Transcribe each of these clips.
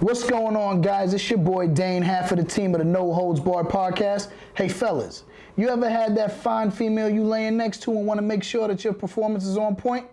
What's going on, guys? It's your boy Dane, half of the team of the No Holds Barred podcast. Hey, fellas, you ever had that fine female you laying next to and want to make sure that your performance is on point?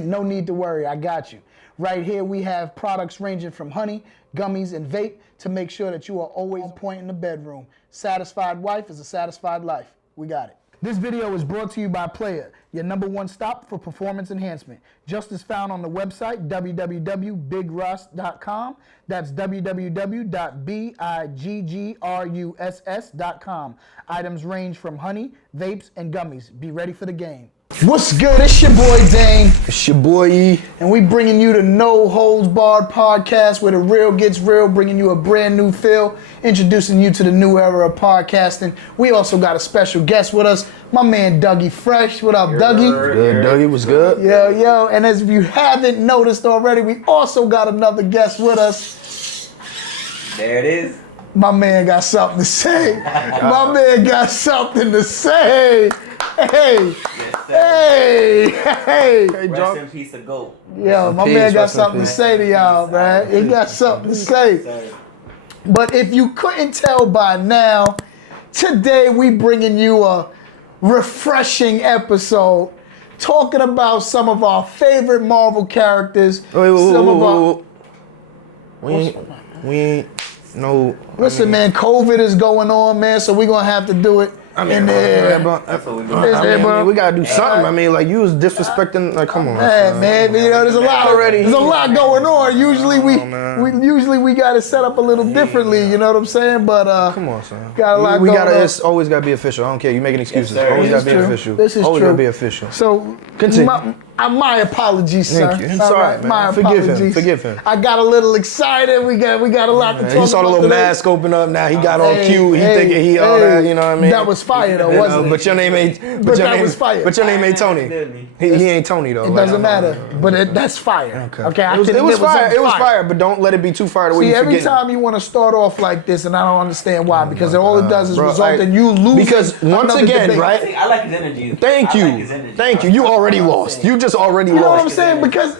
No need to worry, I got you. Right here we have products ranging from honey, gummies, and vape to make sure that you are always on point in the bedroom. Satisfied wife is a satisfied life. We got it. This video is brought to you by Player, your #1 stop for performance enhancement. Just as found on the website, www.bigrus.com. That's www.biggruss.com. Items range from honey, vapes, and gummies. Be ready for the game. What's good? It's your boy Dane. It's your boy E. And we bringing you the No Holds Barred podcast where the real gets real, bringing you a brand new feel, introducing you to the new era of podcasting. We also got a special guest with us, my man Dougie Fresh. What up, Dougie? Good, Dougie. What's good? Yo. And as if you haven't noticed already, we also got another guest with us. There it is. My man got something to say. My man got something to say. Hey. Rest in peace, the GOAT. Yo, my man got something to say to y'all, man. He got something to say. But if you couldn't tell by now, today we bringing you a refreshing episode talking about some of our favorite Marvel characters. Listen, man, COVID is going on, man, so we're going to have to do it. That's what we do. We gotta do something. I mean, like, you was disrespecting. Like, come on, man. You know, there's a lot already. There's a lot going on. Usually we got it set up a little differently. You know what I'm saying? But come on, son. Got a lot going on. It's always gotta be official. I don't care. You making excuses. Yes, always gotta be true. official. This is always true. Gotta be official. So continue. My apologies, sir. Thank you. It's all right, man. My Forgive apologies. him. Forgive him. I got a little excited. We got a lot to talk about. He saw the little today. mask open up. Now he got all cute. He thinking he all that. You know what I mean? That was fire though, wasn't it? But your name ain't. But that was fire. But your name ain't Tony. He ain't Tony though. It doesn't matter. But that's fire. Okay. It was fire. It was fire. But don't let it be too fire. See, every time you want to start off like this, and I don't understand why, because all it does is result in you losing. Because once again, debate. right? I like his energy. Thank you. You already lost. You just already You know what lost. I'm saying? Because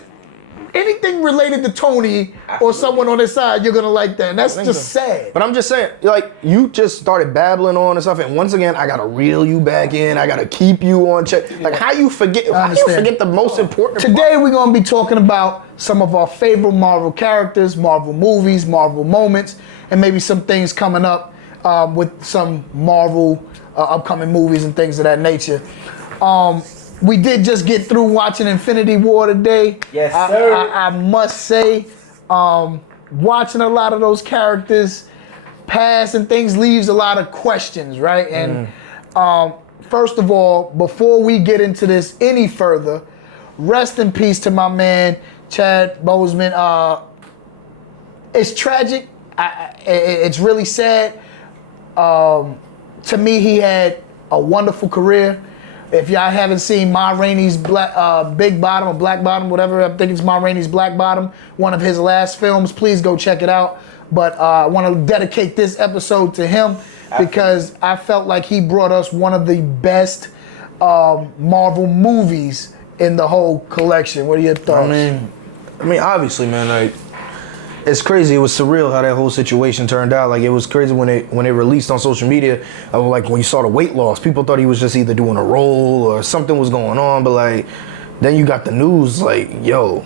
anything related to Tony or someone on his side, you're gonna like that. And that's just sad. But I'm just saying, like, you just started babbling on and stuff, and once again, I gotta reel you back in. I gotta keep you on check. Like, how you forget the most important Today part? we're gonna be talking about some of our favorite Marvel characters, Marvel movies, Marvel moments, and maybe some things coming up with some Marvel upcoming movies and things of that nature. We did just get through watching Infinity War today. Yes, sir. I must say, watching a lot of those characters pass and things leaves a lot of questions, right? And first of all, before we get into this any further, rest in peace to my man, Chad Boseman. It's tragic. It's really sad. To me, he had a wonderful career. If y'all haven't seen Ma Rainey's Big Bottom or Black Bottom, whatever, I think it's Ma Rainey's Black Bottom, one of his last films, please go check it out. But I want to dedicate this episode to him because I felt like he brought us one of the best Marvel movies in the whole collection. What are your thoughts? I mean, obviously, man, like, it's crazy. It was surreal how that whole situation turned out. Like, it was crazy when it released on social media. Like, when you saw the weight loss, people thought he was just either doing a role or something was going on. But like, then you got the news, like, yo,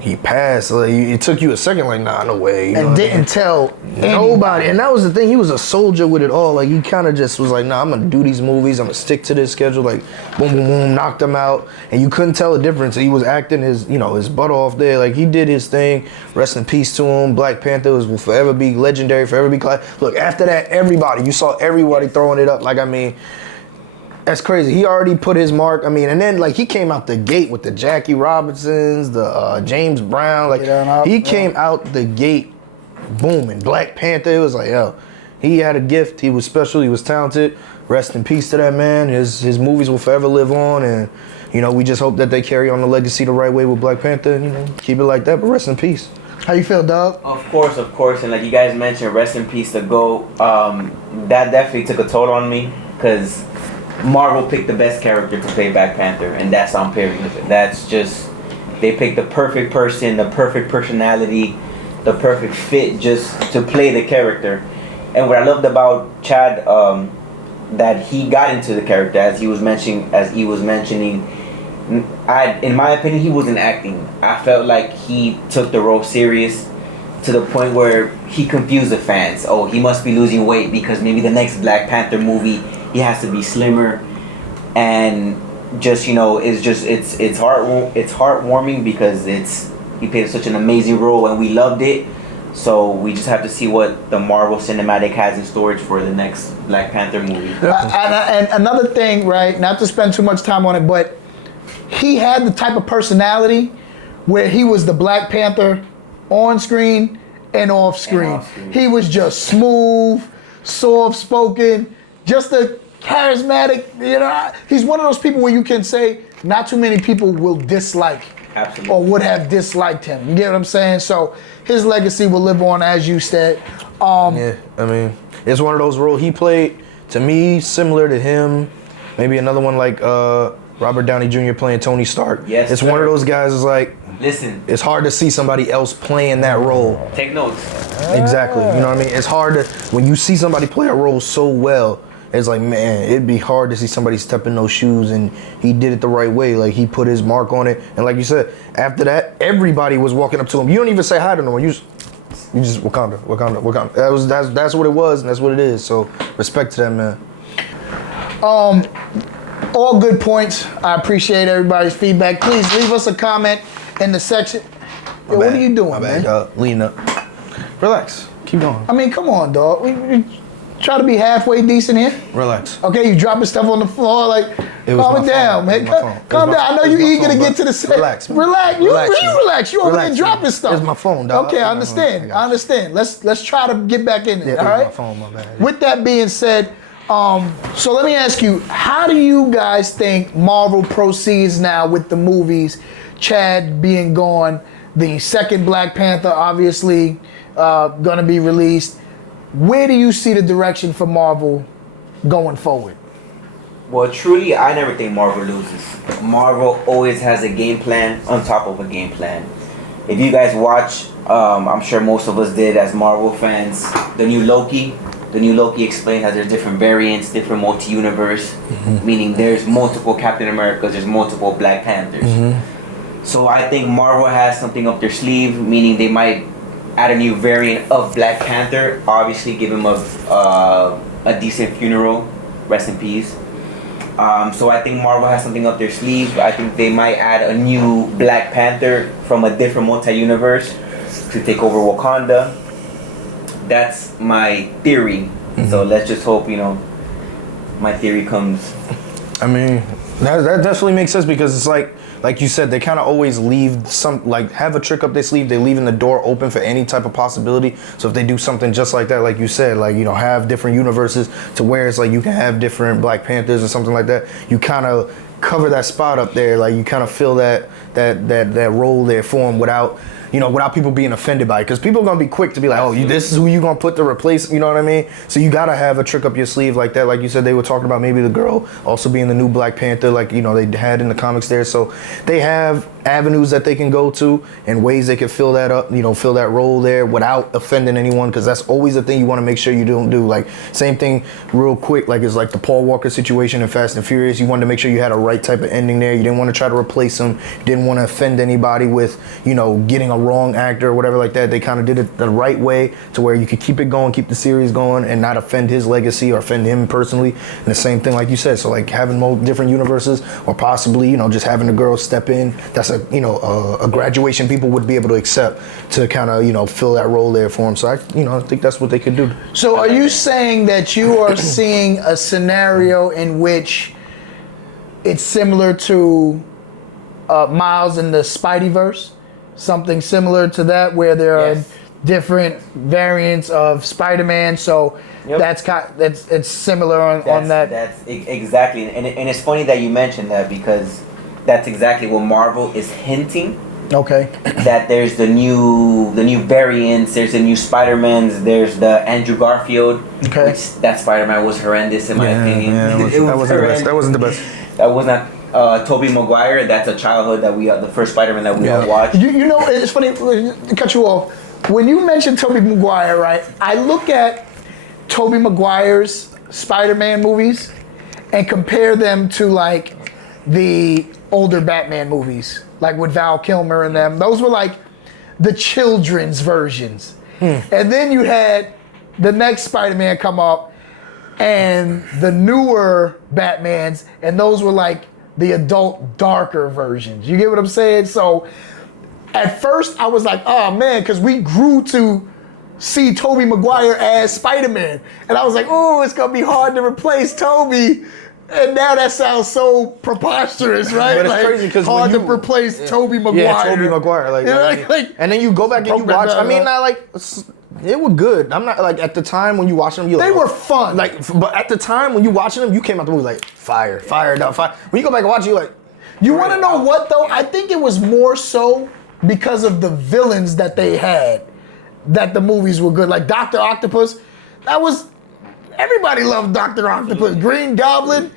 he passed. Like, it took you a second, like, nah, no way. And didn't tell nobody. And that was the thing. He was a soldier with it all. Like, he kind of just was like, nah, I'm gonna do these movies. I'm gonna stick to this schedule. Like, boom, boom, boom, knocked him out. And you couldn't tell the difference. He was acting his butt off there. Like, he did his thing. Rest in peace to him. Black Panther will forever be legendary, forever be classic. Look, after that, you saw everybody throwing it up. Like, I mean, that's crazy. He already put his mark. I mean, and then, like, he came out the gate with the Jackie Robinsons, the James Brown. Like, he came out the gate booming. Black Panther, it was like, yo, he had a gift. He was special. He was talented. Rest in peace to that man. His movies will forever live on. And, you know, we just hope that they carry on the legacy the right way with Black Panther. You know, keep it like that, but rest in peace. How you feel, dog? Of course. And like you guys mentioned, rest in peace to GOAT. That definitely took a toll on me because Marvel picked the best character to play Black Panther, and that's on period. That's just, they picked the perfect person, the perfect personality, the perfect fit just to play the character. And what I loved about Chad, that he got into the character as he was mentioning. In my opinion, he wasn't acting. I felt like he took the role serious to the point where he confused the fans. Oh, he must be losing weight because maybe the next Black Panther movie he has to be slimmer, and just it's heartwarming because he played such an amazing role and we loved it. So we just have to see what the Marvel Cinematic has in storage for the next Black Panther movie. And another thing, right? Not to spend too much time on it, but he had the type of personality where he was the Black Panther on screen and off screen. He was just smooth, soft-spoken, just a charismatic, he's one of those people where you can say not too many people will dislike. Absolutely. Or would have disliked him. You get what I'm saying? So his legacy will live on, as you said. Yeah, I mean, it's one of those roles he played, to me, similar to him. Maybe another one like Robert Downey Jr. playing Tony Stark. Yes, it's sir. one of those guys is like, listen, it's hard to see somebody else playing that role. Take notes. Exactly. You know what I mean? It's hard to, when you see somebody play a role so well, it's like, man, it'd be hard to see somebody step in those shoes, and he did it the right way. Like, he put his mark on it. And like you said, after that, everybody was walking up to him. You don't even say hi to no one. You just Wakanda. That's what it was, and that's what it is. So respect to that, man. All good points. I appreciate everybody's feedback. Please leave us a comment in the section. Yo, what are you doing, My man? bad, lean up. Relax. Keep going. I mean, come on, dog. We try to be halfway decent here. Relax. Okay, you dropping stuff on the floor, like, calm it down, man. Calm down. I know you're eager to get to the set. Relax, man. Relax. You relax. You over there dropping stuff. Here's my phone, dog. Okay, I understand. Let's try to get back in there, all right? My phone, my bad. With that being said, so let me ask you, how do you guys think Marvel proceeds now with the movies, Chad being gone, the second Black Panther obviously gonna be released? Where do you see the direction for Marvel going forward? Well, truly, I never think Marvel loses. Marvel always has a game plan on top of a game plan. If you guys watch, I'm sure most of us did as Marvel fans, the new Loki explained how there's different variants, different multi-universe, meaning there's multiple Captain Americas, there's multiple Black Panthers. So I think Marvel has something up their sleeve, meaning they might add a new variant of Black Panther, obviously give him a decent funeral, rest in peace. So I think Marvel has something up their sleeve. I think they might add a new Black Panther from a different multi-universe to take over Wakanda. That's my theory. So let's just hope, my theory comes. I mean, that definitely makes sense because it's like you said, they kind of always leave have a trick up their sleeve. They're leaving the door open for any type of possibility. So if they do something just like that, like you said, have different universes to where it's like you can have different Black Panthers or something like that, you kind of cover that spot up there. Like you kind of fill that role there for them without people being offended by it. Because people are going to be quick to be like, this is who you going to put to replace, you know what I mean? So you got to have a trick up your sleeve like that. Like you said, they were talking about maybe the girl also being the new Black Panther, like, they had in the comics there. So they have avenues that they can go to and ways they can fill that up, fill that role there without offending anyone, because that's always a thing you want to make sure you don't do. Like, same thing real quick, like it's like the Paul Walker situation in Fast and Furious. You wanted to make sure you had a right type of ending there. You didn't want to try to replace him. You didn't want to offend anybody with, getting a wrong actor or whatever like that. They kind of did it the right way to where you could keep it going, keep the series going, and not offend his legacy or offend him personally. And the same thing, like you said, so like having more different universes, or possibly, just having the girl step in, that's a graduation people would be able to accept to kind of, fill that role there for him. So I think that's what they could do. So are you saying that you are seeing a scenario in which it's similar to Miles in the Spideyverse? Something similar to that, where there are different variants of Spider-Man. So it's similar on that. That's exactly, and it's funny that you mentioned that, because that's exactly what Marvel is hinting. Okay. That there's the new variants, there's the new Spider-Mans, there's the Andrew Garfield. Okay. Which that Spider-Man was horrendous in my opinion. That wasn't the best. That was not. Tobey Maguire, that's a childhood that the first Spider-Man that we all watched. It's funny to cut you off. when you mentioned Tobey Maguire, right? I look at Tobey Maguire's Spider-Man movies and compare them to like the older Batman movies, like with Val Kilmer and them. Those were like the children's versions. And then you had the next Spider-Man come up and the newer Batmans, and those were like the adult, darker versions. You get what I'm saying? So at first I was like, oh man, because we grew to see Tobey Maguire as Spider-Man. And I was like, oh, it's gonna be hard to replace Tobey. And now that sounds so preposterous, right? But it's like, crazy because hard to replace Tobey Maguire. Yeah, Tobey Maguire. Like, and then you go back and you watch. I mean, they were good. I'm not like at the time when you watch them, they were fun. Like, but at the time when you watching them, you came out the movie like fire. When you go back and watch it, you're like, you want to know what though? I think it was more so because of the villains that they had that the movies were good. Like Dr. Octopus, everybody loved Dr. Octopus. Green Goblin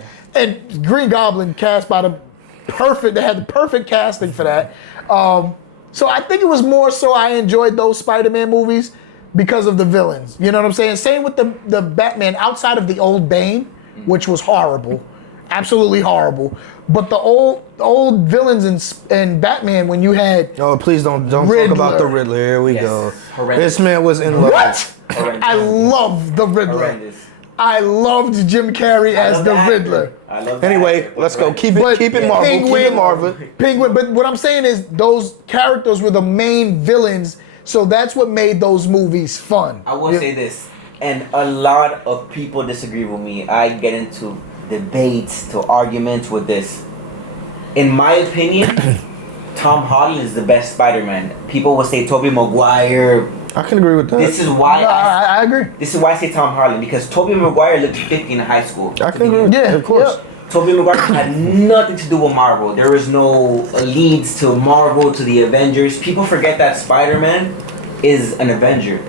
cast by they had the perfect casting for that. So I think it was more so I enjoyed those Spider-Man movies because of the villains. You know what I'm saying? Same with the Batman outside of the old Bane, which was horrible. Absolutely horrible. But the old villains in Batman when you had oh, please don't talk about the Riddler. Here we go. Horrendous. This man was in love. What? I love the Riddler. Horrendous. I loved Jim Carrey as the Riddler. I love Anyway, let's go. Keep it Marvel. Keep it Marvel. Penguin. But what I'm saying is those characters were the main villains, so that's what made those movies fun. I will say this, and a lot of people disagree with me. I get into debates, to arguments with this. In my opinion, Tom Holland is the best Spider-Man. People will say Tobey Maguire. I can agree with that. This is why I agree. This is why I say Tom Holland, because Tobey Maguire looked 50 in high school. I can agree with that, of course. Yeah. Tobey Maguire had nothing to do with Marvel. There was no leads to Marvel, to the Avengers. People forget that Spider-Man is an Avenger.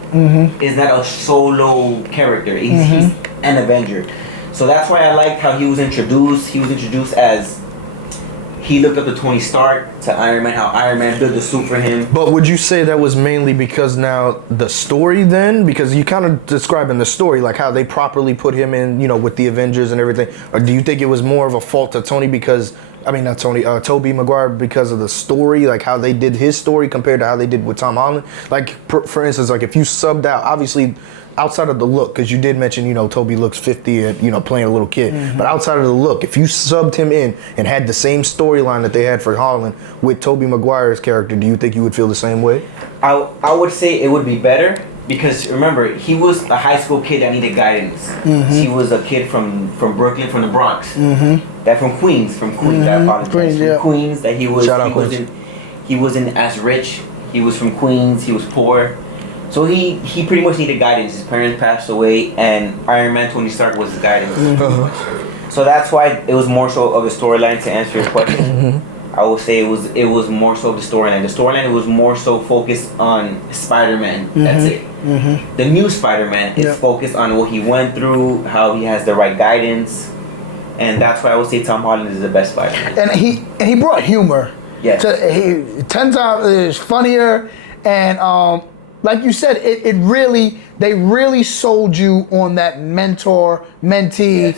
Is not a solo character. He's an Avenger. So that's why I liked how he was introduced. He was introduced as he looked up to Tony Stark, to Iron Man, how Iron Man built the suit for him. But would you say that was mainly because now the story then? Because you kind of describing the story, like how they properly put him in, with the Avengers and everything. Or do you think it was more of a fault to Tony because, Tobey Maguire because of the story, like how they did his story compared to how they did with Tom Holland? Like, for instance, like if you subbed out, obviously, outside of the look, because you did mention, Tobey looks 50 at, playing a little kid. But outside of the look, if you subbed him in and had the same storyline that they had for Holland with Tobey Maguire's character, do you think you would feel the same way? I would say it would be better because, remember, he was a high school kid that needed guidance. He was a kid from Brooklyn, from the Bronx. That from Queens. I apologize. From Queens, that he wasn't as rich. He was from Queens. He was poor. So he pretty much needed guidance. His parents passed away, and Iron Man, Tony Stark was his guidance. So that's why it was more so of a storyline. To answer your question, I will say it was more so the storyline. The storyline was more so focused on Spider-Man. That's it. The new Spider-Man is focused on what he went through, how he has the right guidance, and that's why I would say Tom Holland is the best Spider-Man. And he brought humor. Yes. He 10 times funnier, and like you said, they really sold you on that mentor-mentee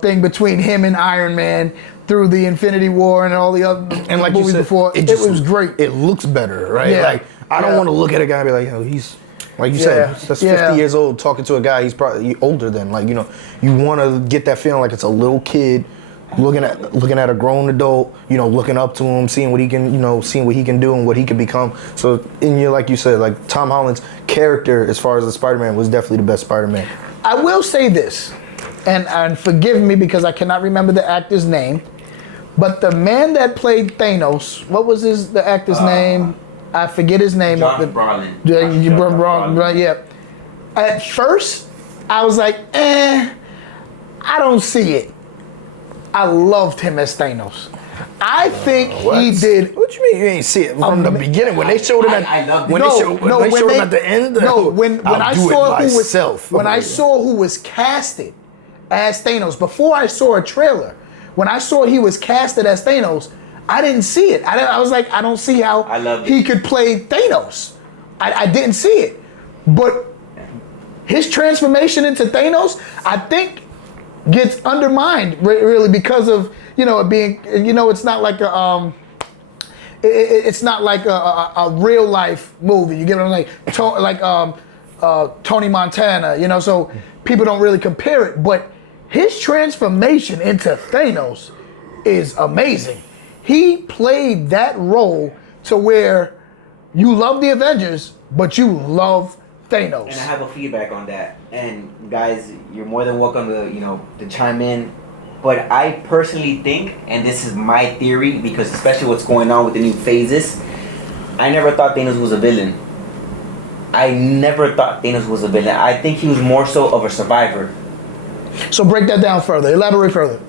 thing between him and Iron Man through the Infinity War and all the other movies before. It was great. It looks better, right? Yeah. Like, I don't want to look at a guy and be like, he's, like you said, that's 50 years old talking to a guy he's probably older than. Like, you want to get that feeling like it's a little kid looking at a grown adult, looking up to him, seeing what he can, seeing what he can do and what he can become. So, like you said, like Tom Holland's character, as far as the Spider-Man, was definitely the best Spider-Man. I will say this, and forgive me because I cannot remember the actor's name, but the man that played Thanos, what was the actor's name? I forget his name. Josh Brolin. Yeah. At first, I was like, I don't see it. I loved him as Thanos. I think he did. What you mean you ain't see it from the beginning when they showed him at when they showed him at the end? When I saw who was casted as Thanos before I saw a trailer. When I saw he was casted as Thanos, I didn't see it. I was like, I don't see how he could play Thanos. I didn't see it. But his transformation into Thanos, I think, gets undermined really because of, you know, it being, you know, it's not like it's not like a real life movie. You get what I'm like Tony Montana, you know, so people don't really compare it. But his transformation into Thanos is amazing. He played that role to where you love the Avengers, but you love Thanos. And I have a feedback on that. And guys, you're more than welcome to chime in. But I personally think, and this is my theory, because especially what's going on with the new phases, I never thought Thanos was a villain. I never thought Thanos was a villain. I think he was more so of a survivor. So break that down further. Elaborate further.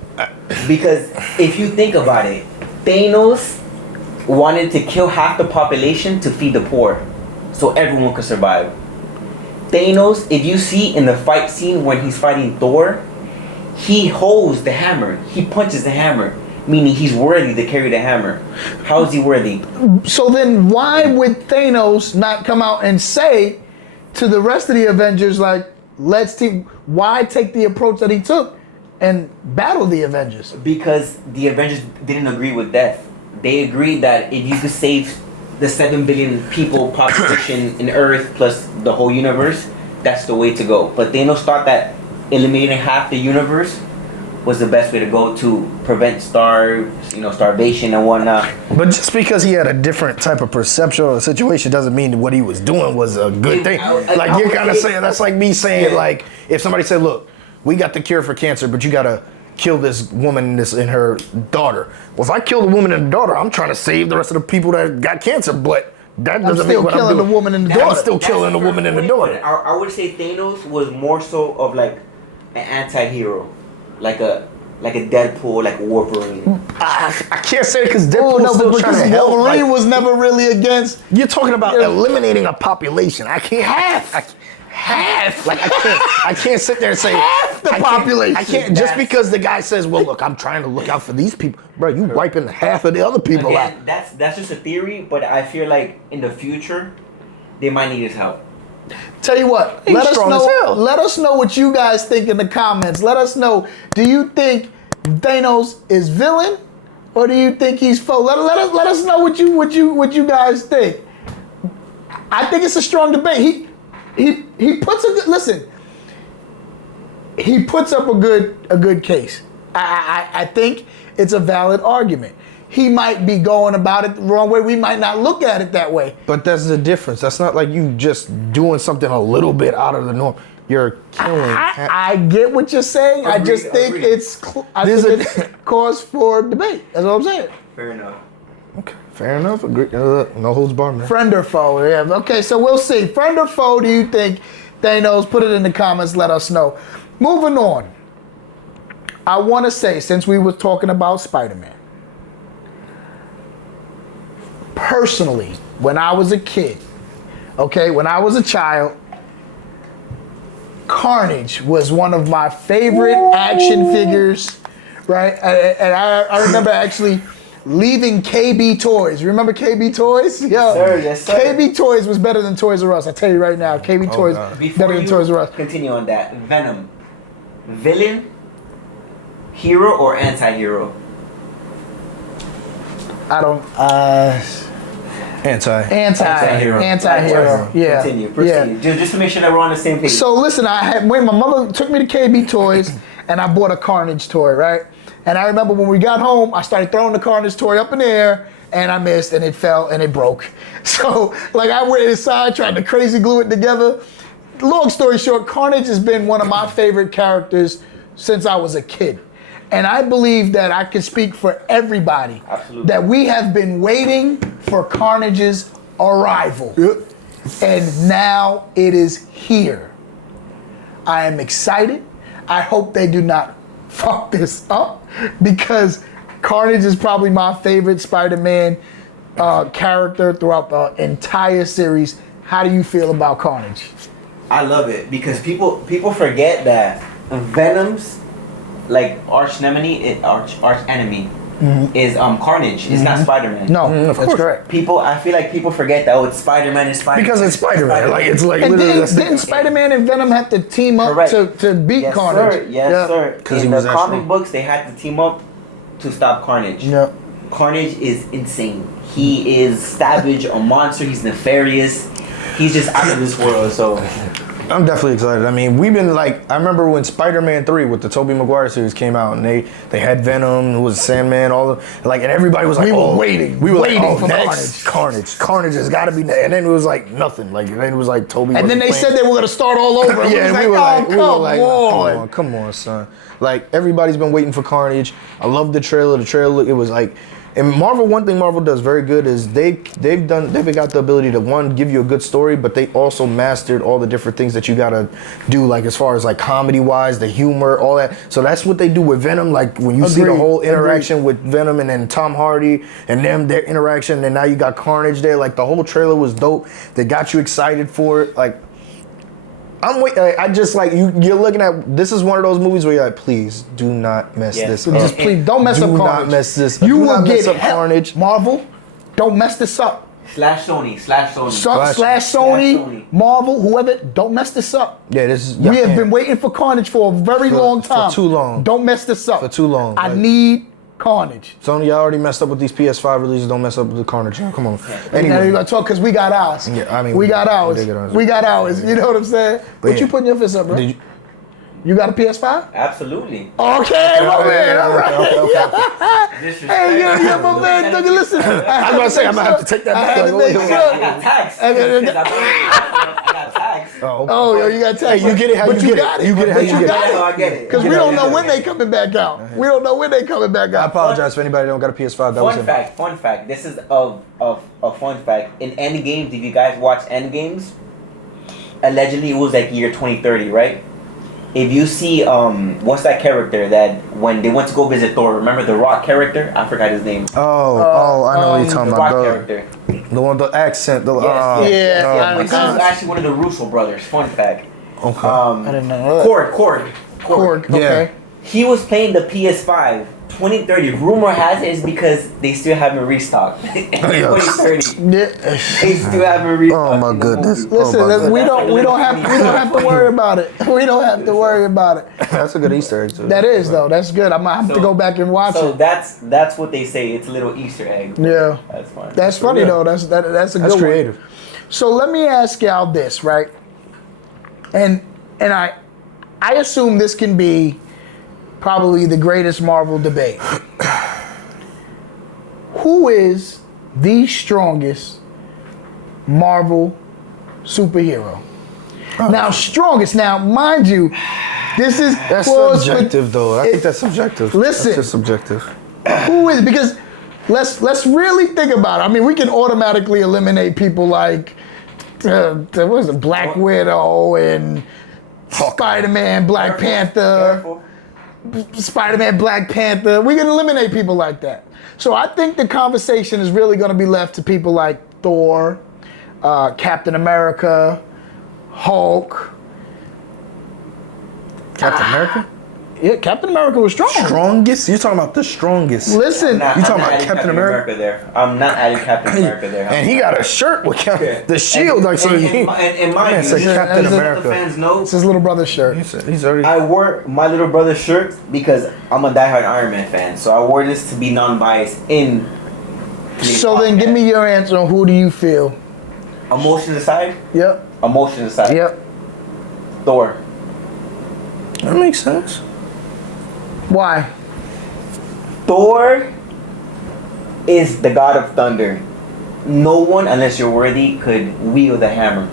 Because if you think about it, Thanos wanted to kill half the population to feed the poor, so everyone could survive. Thanos, if you see in the fight scene when he's fighting Thor, he holds the hammer. He punches the hammer, meaning he's worthy to carry the hammer. How is he worthy? So then why would Thanos not come out and say to the rest of the Avengers, like, why take the approach that he took and battle the Avengers? Because the Avengers didn't agree with death. They agreed that if you could save the 7 billion people population in Earth plus the whole universe, that's the way to go. But Thanos thought that eliminating half the universe was the best way to go to prevent starvation and whatnot. But just because he had a different type of perception of the situation doesn't mean that what he was doing was a good thing. Like you're kind of saying, that's like me saying, like, if somebody said, look, we got the cure for cancer, but you got to kill this woman and her daughter. Well, if I kill the woman and the daughter, I'm trying to save the rest of the people that got cancer, but that doesn't mean what I'm doing. I'm still killing the woman and the daughter. I'm still killing the woman and the daughter. I would say Thanos was more so of like an anti-hero. Like a Deadpool, like Wolverine. I can't say it because Deadpool's still trying to help. Wolverine was never really against. You're talking about eliminating a population. I can't Half. Like I can't sit there and say half the population. I can't just because the guy says, well, look, I'm trying to look out for these people, bro. You wiping half of the other people out. That's just a theory, but I feel like in the future they might need his help. Tell you what, let us know what you guys think in the comments. Let us know, do you think Thanos is villain or do you think he's foe? Let us know what you guys think. I think it's a strong debate. He puts He puts up a good case. I think it's a valid argument. He might be going about it the wrong way. We might not look at it that way. But that's the difference. That's not like you just doing something a little bit out of the norm. You're killing. I get what you're saying. I just think it's cause for debate. That's what I'm saying. Fair enough. Okay, fair enough. Agree. No holds barred, man. Friend or foe? Yeah. Okay, so we'll see. Friend or foe? Do you think Thanos? Put it in the comments. Let us know. Moving on. I want to say, since we were talking about Spider-Man. Personally, when I was a kid, when I was a child, Carnage was one of my favorite action figures, right? And I remember actually leaving KB Toys. Remember KB Toys? Yo, Yes, sir. KB Toys was better than Toys R Us. I tell you right now, KB Toys better than Toys R Us. Continue on that. Venom, villain, hero, or anti-hero? Anti-hero. Yeah. Continue. Proceed. Yeah. Just to make sure that we're on the same page. So listen, when my mother took me to KB Toys and I bought a Carnage toy, right? And I remember when we got home, I started throwing the Carnage toy up in the air and I missed and it fell and it broke. So I went inside, tried to crazy glue it together. Long story short, Carnage has been one of my favorite characters since I was a kid. And I believe that I can speak for everybody. Absolutely. That we have been waiting for Carnage's arrival. And now it is here. I am excited. I hope they do not fuck this up because Carnage is probably my favorite Spider-Man character throughout the entire series. How do you feel about Carnage? I love it because people forget that Venom's arch enemy is Carnage. It's not Spider-Man. No, Of that's course. correct. I feel like people forget that it's Spider-Man and Spider-Man. Because it's Spider-Man. Like it's like And literally. didn't Spider-Man and Venom have to team up Correct. to beat Yes, Carnage? sir. Yes, sir. 'Cause he In was the that comic strong. books, they had to team up to stop Carnage. Yeah. Carnage is insane. He is savage, a monster. He's nefarious. He's just out of this world. So I'm definitely excited. I mean, we've been like, I remember when Spider-Man 3 with the Tobey Maguire series came out, and they had Venom, who was Sandman, all the, like, and everybody was like, We were oh, waiting. We were Waiting like, oh, for next Carnage has got to be next. And then it was like nothing. Like, and then it was like Tobey. And then they said they were going to start all over. Yeah, and we were like, oh, come on, son. Like, everybody's been waiting for Carnage. I love the trailer. The trailer, it was like, and Marvel, one thing Marvel does very good is they've got the ability to, one, give you a good story, but they also mastered all the different things that you gotta do, like as far as like comedy wise, the humor, all that. So that's what they do with Venom. Like when you see the whole interaction with Venom and then Tom Hardy and them, their interaction, and now you got Carnage there. Like the whole trailer was dope. They got you excited for it. Like, I just like you're looking at, this is one of those movies where you're like, please do not mess this up. Just please don't mess up Carnage. Do not mess this up. You Do will not mess get up Carnage. Marvel, don't mess this up. slash Sony. Slash Sony, Marvel, whoever, don't mess this up. Yeah, this is. We have been waiting for Carnage for a very long time. For too long. Don't mess this up. For too long. I Like- need Carnage. Sony, y'all already messed up with these PS5 releases. Don't mess up with the Carnage. Come on. Now Anyway, you're gonna talk because we got ours. Yeah, I mean, we got ours. we did get ours. We got ours. You know what I'm saying? What yeah. you putting your fist up, bro? did you? You got a PS5? Absolutely. Okay, my man. All right. Okay. Disrespect. Hey, yeah, my man. Dougie, listen. I was about to say, I'm gonna have to take that I back. had to Like, make wait, sure. I got tags. I got tags. Oh, yo, you got tags. Hey, you get it how But you get got it. You get it how But you get got it. No, I get it. Because we get it. don't know when they coming back out. We don't know when they coming back I out. apologize for anybody that don't got a PS5. That was it. Fun fact. This is a fun fact. In Endgames, if you guys watch Endgames, allegedly it was like year 2030, right? If you see, what's that character that when they went to go visit Thor, remember the Rock character? I forgot his name. Oh, I know what you're talking The Rock about. character. The one, the accent. The, Yes, yes, no, yeah. Which is actually one of the Russo brothers. Fun fact. Okay. I didn't know that. Korg. Korg, okay. He was playing the PS5. 2030. Rumor has it is because they still haven't restocked. In 2030, Yeah. they still haven't restocked. Oh my goodness. Listen, Oh, my goodness. we don't have to worry about it. We don't have to worry about it. That's a good Easter egg too. That is though. That's good. I'm gonna have to go back and watch So it. that's what they say. It's a little Easter egg. Yeah. That's fine. That's funny though. That's a good That's one. creative. So let me ask y'all this, right? And I assume this can be probably the greatest Marvel debate. Who is the strongest Marvel superhero? Now, strongest. Now, mind you, this is That's close subjective though. I think that's subjective. Listen. That's just subjective. Who is, because let's really think about it. I mean, we can automatically eliminate people like what is it, Black Widow and Spider-Man, Black Panther. Careful. Spider-Man, Black Panther. We can eliminate people like that. So I think the conversation is really going to be left to people like Thor, Captain America, Hulk. Captain America? Yeah, Captain America was strong. Strongest? You're talking about the strongest. Listen, You talking I'm not about adding Captain America? there. I'm not adding Captain America there. And he got a shirt with the shield. Like, so and he, mind man you, said just to Captain let America. the fans know, it's his little brother's shirt. he's already. I wore my little brother's shirt because I'm a diehard Iron Man fan. So I wore this to be non-biased in. So then give me your answer on who do you feel? Emotions aside. Yep. Emotions aside. Yep. Thor. That makes sense. Why? Thor is the god of thunder. No one, unless you're worthy, could wield the hammer.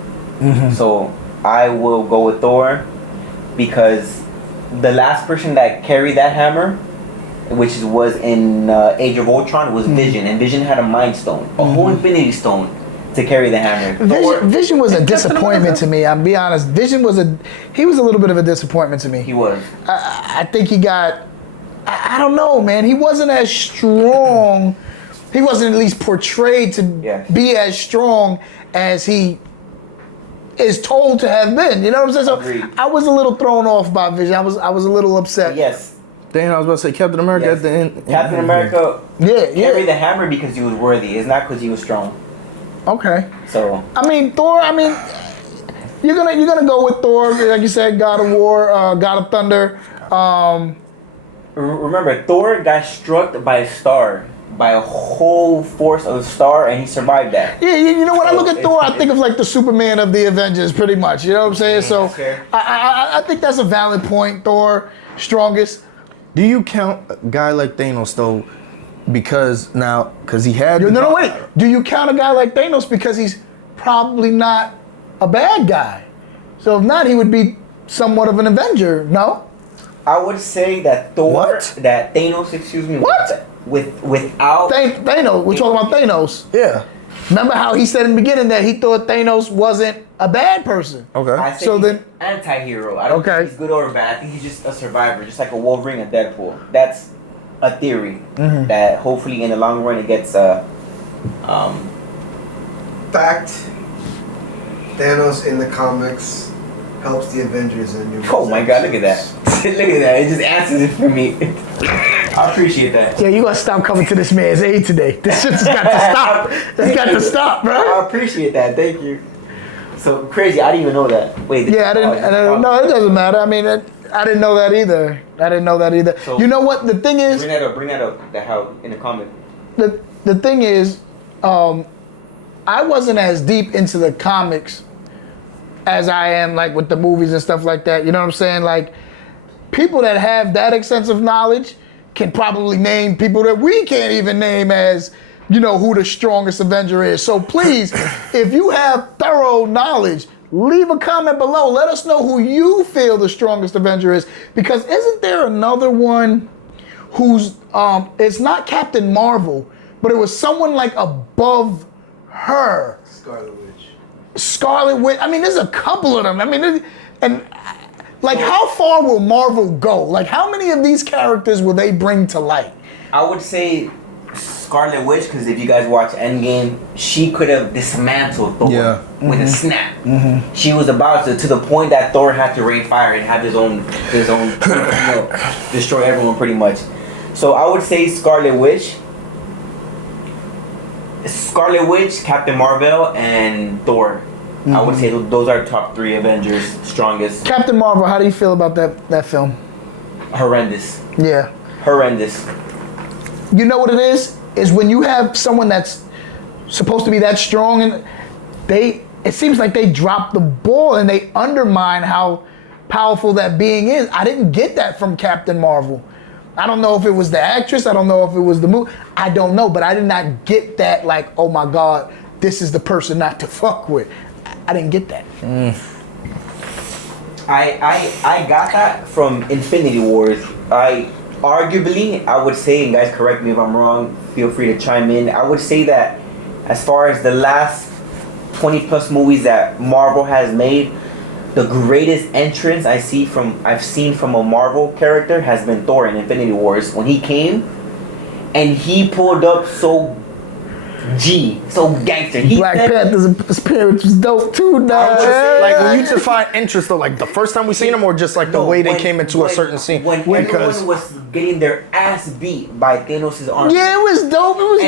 So I will go with Thor because the last person that carried that hammer, which was in Age of Ultron, was Vision, and Vision had a Mind Stone, a whole Infinity Stone to carry the hammer. Vision was a disappointment to me. I'll be honest. Vision was he was a little bit of a disappointment to me. He was. I think he got, I don't know, man. He wasn't as strong. He wasn't at least portrayed to be as strong as he is told to have been. You know what I'm saying? So Agreed. I was a little thrown off by Vision. I was a little upset. Yes. Dane, I was about to say Captain America Yes. at the end. Captain America carried the hammer because he was worthy. It's not because he was strong. Okay. So I mean, Thor. I mean, you're gonna go with Thor, like you said, God of War, God of Thunder. remember, Thor got struck by a star, by a whole force of a star, and he survived that. Yeah, you know when I So look at Thor, I think of like the Superman of the Avengers, pretty much. You know what I'm saying? So that's fair. I think that's a valid point. Thor, strongest. Do you count a guy like Thanos though? Because he had. No, wait. Do you count a guy like Thanos because he's probably not a bad guy? So if not, he would be somewhat of an Avenger. No. I would say that Thanos, excuse me. What? Without Thanos. We're talking about Thanos. Yeah. Remember how he said in the beginning that he thought Thanos wasn't a bad person. Okay. I say So he's then- an anti-hero. I don't Okay. think he's good or bad. I think he's just a survivor, just like a Wolverine and Deadpool. That's a theory that hopefully in the long run it gets Fact. Thanos in the comics helps the Avengers in New oh my god, look at that. Look at that. It just answers it for me. I appreciate that. Yeah, you gotta stop coming to this man's aid today. This shit's got to stop. It's got to stop, bro. I appreciate that. Thank you. So crazy. I didn't even know that. Wait. Yeah, I didn't. No, it doesn't matter. I mean, I didn't know that either. So- You know what? The thing is, Bring that up. How in the comic. the thing is, I wasn't as deep into the comics as I am like with the movies and stuff like that. You know what I'm saying? Like people that have that extensive knowledge can probably name people that we can't even name as, you know, who the strongest Avenger is. So please, if you have thorough knowledge, leave a comment below. Let us know who you feel the strongest Avenger is. Because isn't there another one who's, it's not Captain Marvel, but it was someone like above her. Scarlet Witch. I mean, there's a couple of them. I mean, and like, how far will Marvel go? Like, how many of these characters will they bring to light? I would say Scarlet Witch, because if you guys watch Endgame, she could have dismantled Thor with a snap. She was about to the point that Thor had to rain fire and have his own destroy everyone pretty much. So I would say Scarlet Witch, Captain Marvel, and Thor. I would say those are top 3 Avengers, strongest. Captain Marvel, how do you feel about that film? Horrendous. Yeah. Horrendous. You know what it is? Is when you have someone that's supposed to be that strong and it seems like they drop the ball and they undermine how powerful that being is. I didn't get that from Captain Marvel. I don't know if it was the actress. I don't know if it was the movie. I don't know, but I did not get that like, oh my God, this is the person not to fuck with. I didn't get that. I got that from Infinity Wars. Arguably, I would say, and guys correct me if I'm wrong, feel free to chime in. I would say that as far as the last 20 plus movies that Marvel has made, the greatest entrance I've seen from a Marvel character has been Thor in Infinity Wars. When he came and he pulled up so gangster. Black Panther's appearance was dope too, nah. Like when you define interest though, like the first time we seen them, or just like the way they came into a certain scene. When everyone was getting their ass beat by Thanos' army. Yeah, it was dope. It was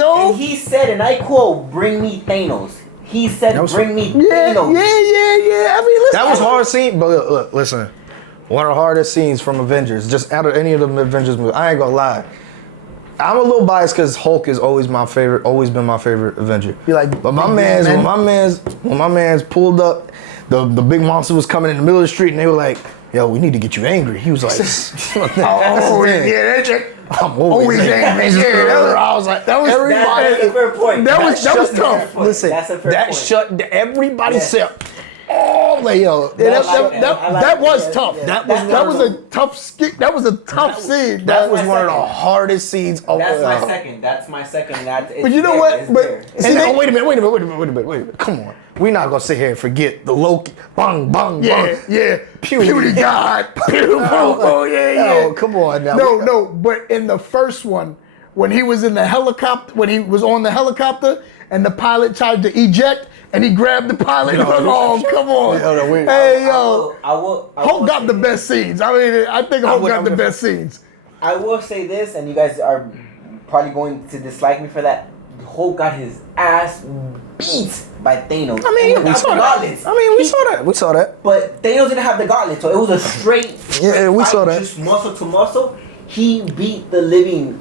dope. And he said, and I quote, "Bring me Thanos." He said, "Bring me Thanos." Yeah. I mean, listen. That was hard scene, but look, listen. One of the hardest scenes from Avengers, just out of any of the Avengers movies. I ain't gonna lie. I'm a little biased because Hulk is always my favorite, always been my favorite Avenger. You like, but when my man's pulled up, the big monster was coming in the middle of the street, and they were like, "Yo, we need to get you angry." He was like, I'm always angry. I was like, that was everybody. That's a fair point. That was tough. Listen, That's a fair that point. shut everybody said. Oh, like, yo, that was tough. Yeah. That was a tough skit. That was a tough scene. That was one of the hardest scenes of That's my second. That's my second. But you know what? But wait a minute. Come on. We're not gonna sit here and forget the Loki. Bang, bang, bang. Yeah. Beauty God. Oh, yeah. Oh, come on now. No. But in the first one, when he was in the helicopter, when he was on the helicopter, and the pilot tried to eject, and he grabbed the pilot. Oh, come on. No, wait. Hey, yo. I will Hulk got say the this. best scenes. I mean, I think Hulk got the best scenes. I will say this, and you guys are probably going to dislike me for that. Hulk got his ass beat by Thanos. I mean, we without saw the that. gauntlets. I mean, we saw that. We saw that. But Thanos didn't have the gauntlet, so it was a straight Yeah, we fight, saw that. just muscle to muscle. He beat the living.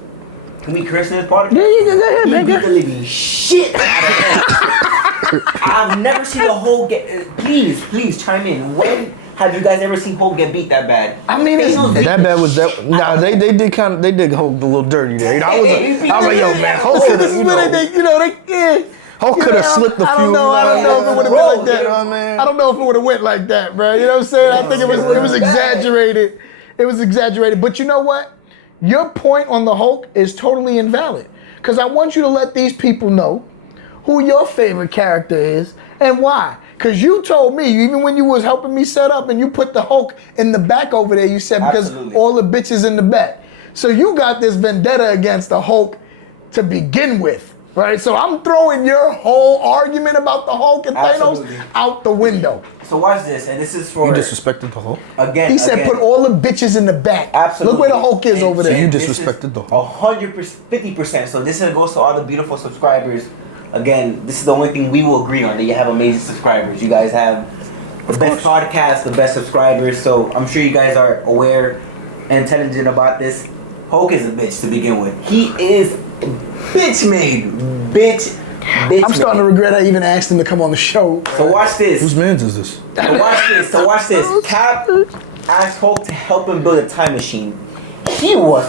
Can we curse in this podcast? Yeah, go ahead, He man. beat the living shit out of him. I've never seen a Hulk get. Please chime in. When have you guys ever seen Hulk get beat that bad? I mean, it's Thanos beat That bad was that. Nah, they did Hulk a little dirty there. I was like, yo, man, Hulk could This is where they Hulk could have slipped a few. I don't know if it would have been like that. You know what I mean? I don't know if it would have went like that, bro. You know what I'm saying? I think it was exaggerated. It was exaggerated. But you know what? Your point on the Hulk is totally invalid. Because I want you to let these people know who your favorite character is and why. Because you told me, even when you was helping me set up and you put the Hulk in the back over there, you said because Absolutely. all the bitches in the back. So you got this vendetta against the Hulk to begin with. Right, so I'm throwing your whole argument about the Hulk and Absolutely. Thanos out the window. So watch this, and this is for You disrespected the Hulk. again. He said, again, "Put all the bitches in the back." Absolutely. Look where the Hulk is over So there. you This is disrespected the Hulk. 150%. So this goes to all the beautiful subscribers. Again, this is the only thing we will agree on, that you have amazing subscribers. You guys have the best podcast, the best subscribers. So I'm sure you guys are aware and intelligent about this. Hulk is a bitch to begin with. He is bitch made. Bitch. I'm starting to regret I even asked him to come on the show. So watch this. Whose man's is this? So watch this. Cap asked Hulk to help him build a time machine. He was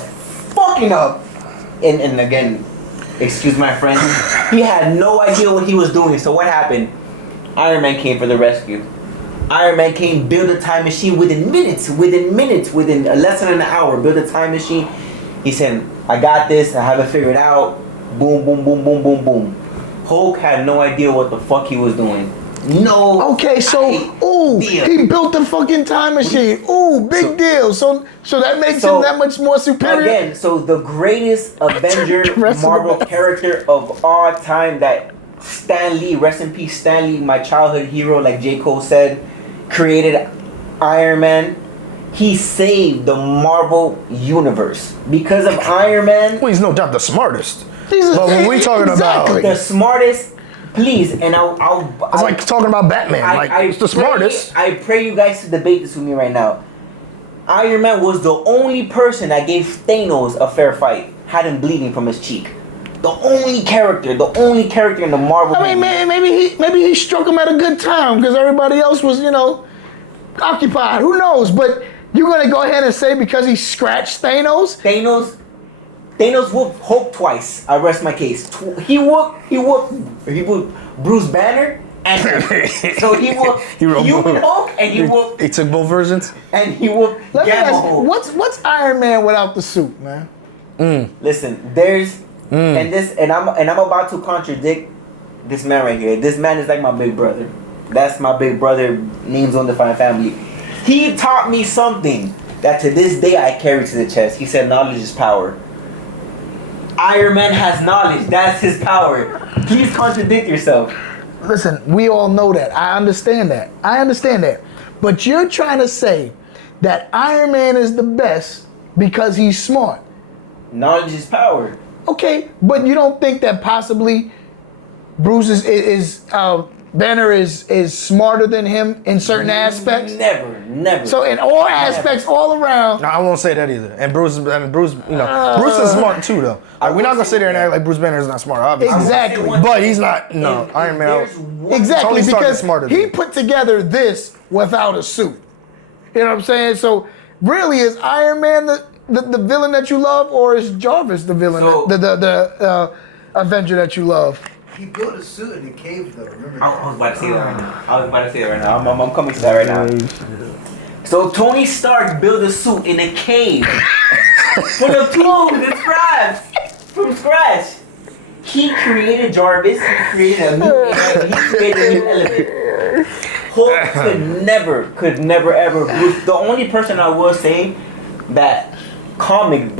fucking up. And again, excuse my friend, he had no idea what he was doing. So what happened? Iron Man came for the rescue. Iron Man came, build a time machine within less than an hour, build a time machine. He said, I got this, I have it figured out. Boom, boom, boom, boom, boom, boom. Hulk had no idea what the fuck he was doing. No. Okay, so idea. he built the fucking time machine. Ooh, big deal. So that makes him that much more superior. Again, so the greatest Avenger Rest of Marvel the- character of all time, that Stan Lee, rest in peace, Stan Lee, my childhood hero, like J. Cole said, created Iron Man. He saved the Marvel universe because of Iron Man. Well, he's no doubt the smartest. But when we talking about- The smartest, please, and It's like talking about Batman. It's the smartest. I pray you guys to debate this with me right now. Iron Man was the only person that gave Thanos a fair fight, had him bleeding from his cheek. The only character in the Marvel. I mean, maybe he struck him at a good time because everybody else was, occupied. Who knows? But you're gonna go ahead and say because he scratched Thanos? Thanos whooped Hulk twice. I rest my case. He whooped Bruce Banner and so he whooped human Hulk and he whooped He took both versions. and he whooped Let me Gamma ask you, Hulk. what's Iron Man without the suit, man? Listen, there's and I'm about to contradict this man right here. This man is like my big brother. That's my big brother. Names on the family. He taught me something that to this day I carry to the chest. He said, "Knowledge is power." Iron Man has knowledge. That's his power. Please contradict yourself. Listen, we all know that. I understand that. But you're trying to say that Iron Man is the best because he's smart. Knowledge is power. Okay, but you don't think that possibly Bruce Banner is smarter than him in certain aspects? Never. So in all aspects, all around. No, I won't say that either. And Bruce, Bruce is smart too, though. We're not gonna sit there and act like Bruce Banner is not smart, obviously. Exactly. But he's not. No, Iron Man. Exactly, Tony Stark is because smarter than he him. put together this without a suit. You know what I'm saying? So really, is Iron Man the villain that you love, or is Jarvis the villain, So- the Avenger that you love? He built a suit in a cave, though. Remember that? I was about to say that right now. I'm coming to that right now. So Tony Stark built a suit in a cave full of tools and scraps from scratch. He created Jarvis. He created a new element. Hulk could never ever. The only person I will say that the comic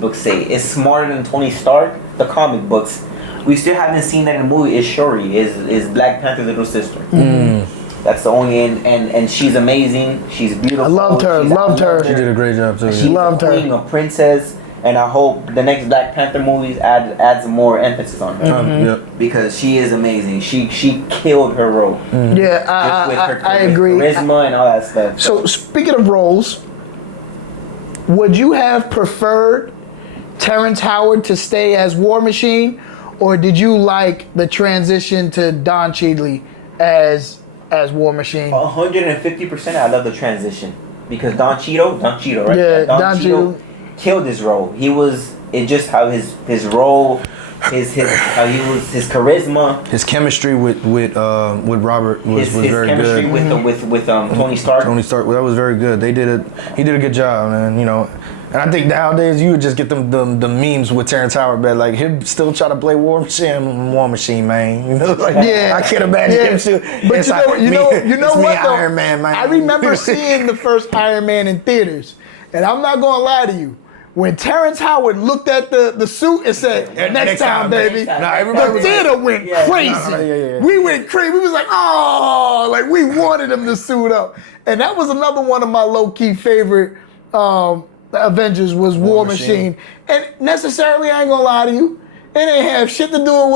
books say is smarter than Tony Stark. The comic books we still haven't seen that in the movie. Is Shuri, is Black Panther's little sister. That's the only and she's amazing. She's beautiful. I loved her. She did a great job too. She's loved her. a princess, and I hope the next Black Panther movies adds more emphasis on her because she is amazing. She killed her role. Yeah, I agree. Charisma and all that stuff. So speaking of roles, would you have preferred Terrence Howard to stay as War Machine, or did you like the transition to Don Cheadle as War Machine? 150%. I love the transition because Don Cheadle, right? Yeah, Don Cheadle killed his role. It just how his role, his charisma, his chemistry with Robert was very good. His chemistry with Tony Stark. That was very good. He did a good job, man. You know. And I think nowadays you would just get the memes with Terrence Howard, but like him still try to play War Machine, man. You know, like I can't imagine him still. But you know what? Though? Iron Man, man. I remember seeing the first Iron Man in theaters, and I'm not gonna lie to you. When Terrence Howard looked at the suit and said, "Next time, baby," the theater went crazy. We went crazy. We was like, "Oh!" Like we wanted him to suit up, and that was another one of my low key favorite. Avengers was War Machine. And necessarily, I ain't gonna lie to you, it ain't have shit to do with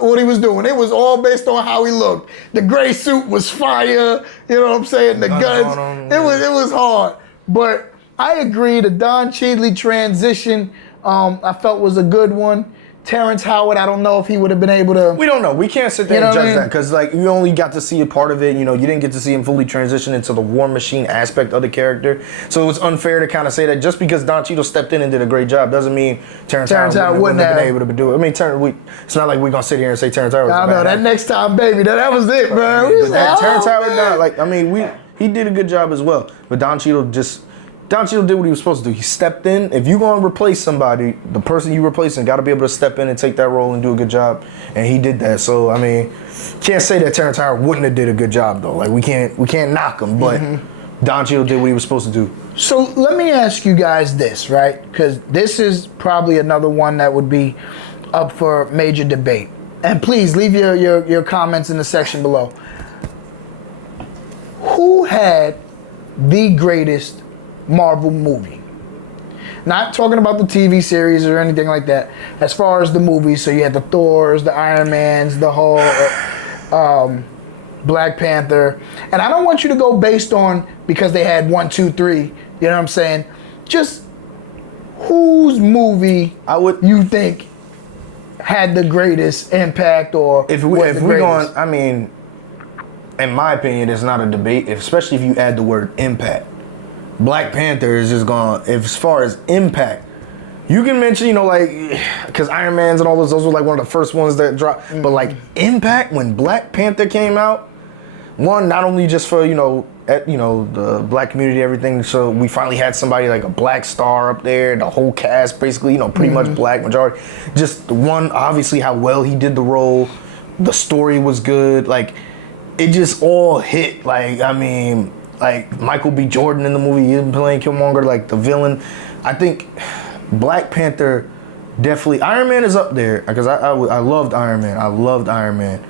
what he was doing. It was all based on how he looked. The gray suit was fire, you know what I'm saying? The guns, it was hard. But I agree, the Don Cheadle transition, I felt was a good one. Terrence Howard, I don't know if he would have been able to. We don't know. We can't sit there and judge that because, like, you only got to see a part of it. You know, you didn't get to see him fully transition into the War Machine aspect of the character. So it was unfair to kind of say that just because Don Cheadle stepped in and did a great job doesn't mean Terrence Howard wouldn't have been able to do it. I mean, it's not like we're gonna sit here and say Terrence Howard. I know that next time, baby. That was it, bro. Terrence Howard, he did a good job as well. But Don Cheadle did what he was supposed to do. He stepped in. If you're going to replace somebody, the person you replacing got to be able to step in and take that role and do a good job. And he did that. So, I mean, can't say that Terrence Howard wouldn't have did a good job, though. Like, we can't knock him. But Don Cheadle did what he was supposed to do. So, let me ask you guys this, right? Because this is probably another one that would be up for major debate. And please, leave your comments in the section below. Who had the greatest Marvel movie? Not talking about the TV series or anything like that. As far as the movies, so you had the Thors, the Iron Mans, the whole Black Panther. And I don't want you to go based on because they had 1, 2, 3. You know what I'm saying? Just whose movie you think had the greatest impact or if we're going, I mean, in my opinion, it's not a debate, especially if you add the word impact. Black Panther is just gone. As far as impact, you can mention, you know, like, because Iron Man's and all those were like one of the first ones that dropped. But like impact when Black Panther came out, one, not only just for the black community, everything. So we finally had somebody like a black star up there. The whole cast, basically, pretty much black majority. Just one, obviously, how well he did the role. The story was good. Like, it just all hit. Like, I mean. Like Michael B. Jordan in the movie, he's playing Killmonger, like the villain. I think Black Panther definitely. Iron Man is up there because I loved Iron Man. I loved Iron Man.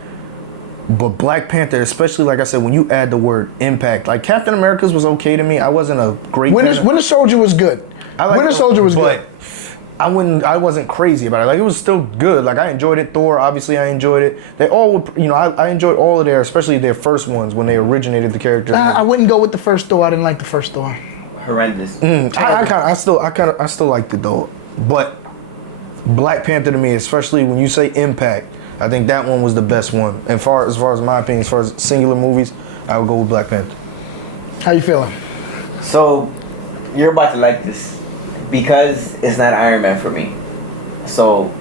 But Black Panther, especially like I said, when you add the word impact, like Captain America's was okay to me. I wasn't a great. Winter Soldier was good. Winter Soldier was good. I wasn't crazy about it. Like, it was still good. Like, I enjoyed it. Thor, obviously, I enjoyed it. They all would, I enjoyed all of especially their first ones when they originated the characters. I wouldn't go with the first Thor. I didn't like the first Thor. Horrendous. I still liked it though. But Black Panther to me, especially when you say impact, I think that one was the best one. And as far as my opinion, as far as singular movies, I would go with Black Panther. How you feeling? So, you're about to like this. Because it's not Iron Man for me. So,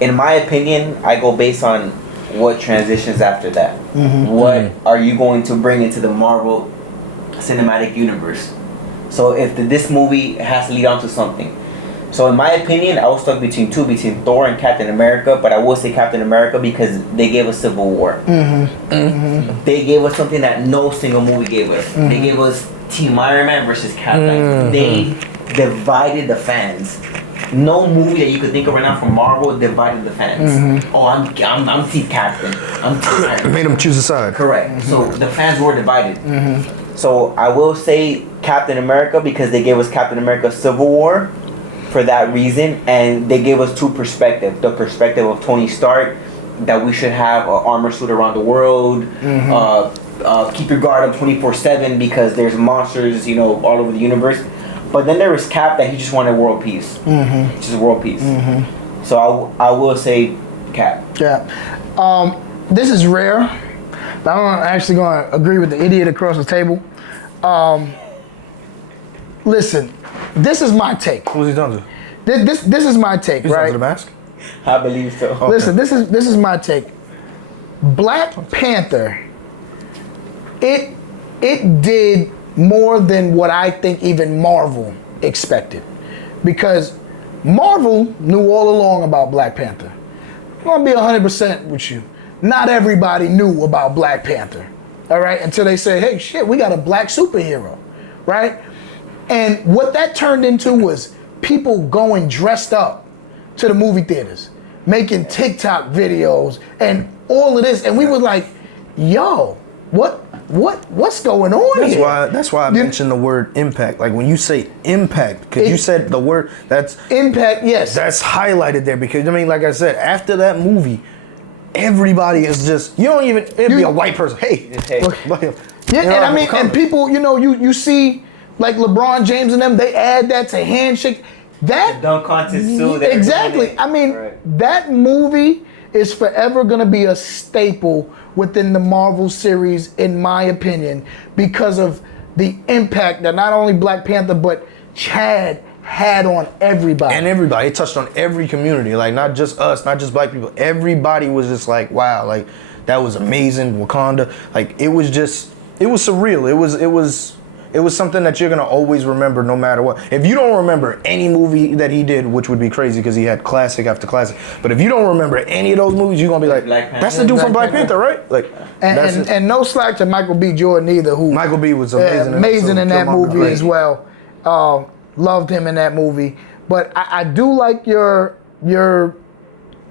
in my opinion, I go based on what transitions after that. What are you going to bring into the Marvel Cinematic Universe? So, if this movie has to lead on to something. So, in my opinion, I was stuck between Thor and Captain America. But I will say Captain America because they gave us Civil War. They gave us something that no single movie gave us. They gave us Team Iron Man versus Cap. They divided the fans. no movie that you could think of right now from Marvel divided the fans. Oh, I'm Team Captain. I'm Team Iron. Made them choose a side. Correct. So the fans were divided. So I will say Captain America because they gave us Captain America Civil War for that reason, and they gave us two perspectives. The perspective of Tony Stark, that we should have an armor suit around the world, keep your guard up 24/7 because there's monsters, all over the universe. But then there was Cap that he just wanted world peace. Just world peace. So I will say Cap. Yeah. This is rare. But I'm actually going to agree with the idiot across the table. Listen, this is my take. Who's he done to? This is my take, He's right? done to the mask? I believe so. Okay. Listen, this is my take. Black Panther, it did more than what I think even Marvel expected. Because Marvel knew all along about Black Panther. I'm going to be 100% with you. Not everybody knew about Black Panther, all right? Until they say, hey, shit, we got a black superhero, right? And what that turned into was people going dressed up to the movie theaters, making TikTok videos and all of this. And we were like, yo, what's going on here? That's why I mentioned the word impact. Like when you say impact, because you said the word, that's impact, yes. That's highlighted there because, like I said, after that movie, everybody is just, it'd be a white person. Hey. Look, yeah, and and people, you see like LeBron James and them, they add that to handshake. That the dunk contest too. Exactly. That movie is forever gonna be a staple within the Marvel series, in my opinion, because of the impact that not only Black Panther but Chad had on everybody. And everybody. It touched on every community. Like not just us, not just black people. Everybody was just like, wow, like that was amazing. Wakanda. Like it was surreal. It was something that you're gonna always remember no matter what. If you don't remember any movie that he did, which would be crazy because he had classic after classic, but if you don't remember any of those movies, you're gonna be like, that's the dude from Black Panther, right? Like, and no slack to Michael B. Jordan either, who Michael B. was amazing in that movie as well. Loved him in that movie. But I do like your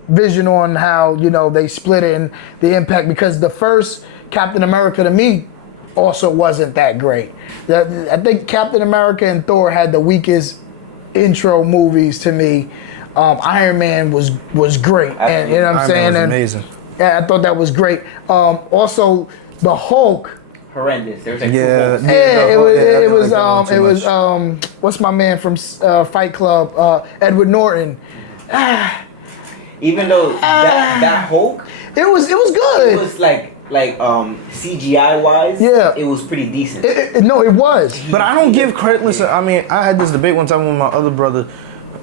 vision on how, they split it and the impact, because the first Captain America to me also wasn't that great. I think Captain America and Thor had the weakest intro movies to me. Iron Man was great. And you know what I'm saying? Iron Man was amazing. Yeah, I thought that was great. Also the Hulk. Horrendous. There was like it was what's my man from Fight Club, Edward Norton. Even though that Hulk, it was good. It was like CGI wise, it was pretty decent. It was. But I don't give credit. Listen, I had this debate one time with my other brother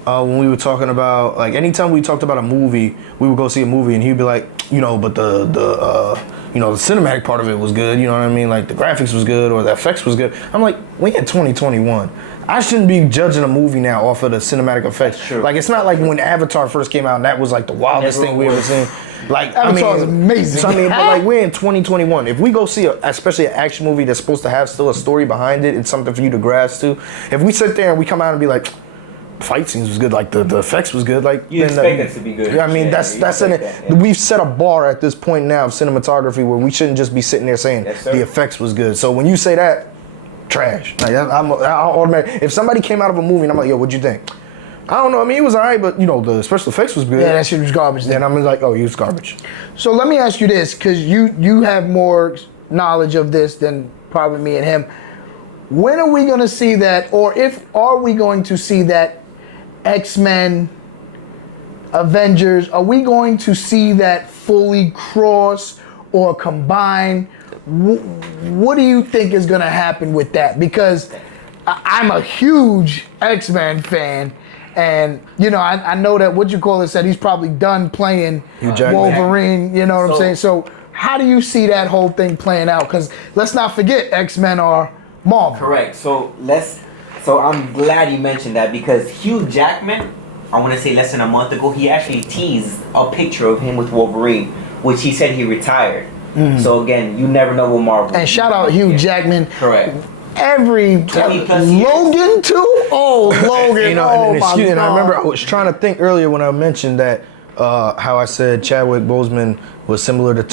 when we were talking about, like, anytime we talked about a movie, we would go see a movie and he'd be like, but the cinematic part of it was good, you know what I mean? Like the graphics was good or the effects was good. I'm like, we in 2021. I shouldn't be judging a movie now off of the cinematic effects. Sure. Like it's not like when Avatar first came out and that was like the wildest thing we ever seen. Like Avatar was amazing. So, but like we're in 2021. If we go see especially an action movie that's supposed to have still a story behind it, it's something for you to grasp to. If we sit there and we come out and be like, fight scenes was good, like the effects was good, like you expect it to be good. Yeah, that's in it. Yeah. We've set a bar at this point now of cinematography where we shouldn't just be sitting there saying the effects was good. So when you say that, trash. Like I'm automatic. If somebody came out of a movie and I'm like, yo, what'd you think? I don't know. It was alright, but the special effects was good. Yeah, that shit was garbage. Then I'm like, oh, it was garbage. So let me ask you this, because you have more knowledge of this than probably me and him. When are we gonna see that, or are we going to see that X-Men, Avengers? Are we going to see that fully cross or combine? What do you think is gonna happen with that? Because I'm a huge X-Men fan. And, I know that said he's probably done playing Wolverine, you know what I'm saying? So how do you see that whole thing playing out? Because let's not forget, X-Men are Marvel. Correct. So I'm glad you mentioned that, because Hugh Jackman, I want to say less than a month ago, he actually teased a picture of him with Wolverine, which he said he retired. So again, you never know with Marvel. And shout out Hugh Jackman. Correct. every 20 plus years. Logan too. Oh, Logan! You know, oh and, my excuse, God! and I remember I was trying to think earlier when I mentioned that how I said Chadwick Boseman was similar to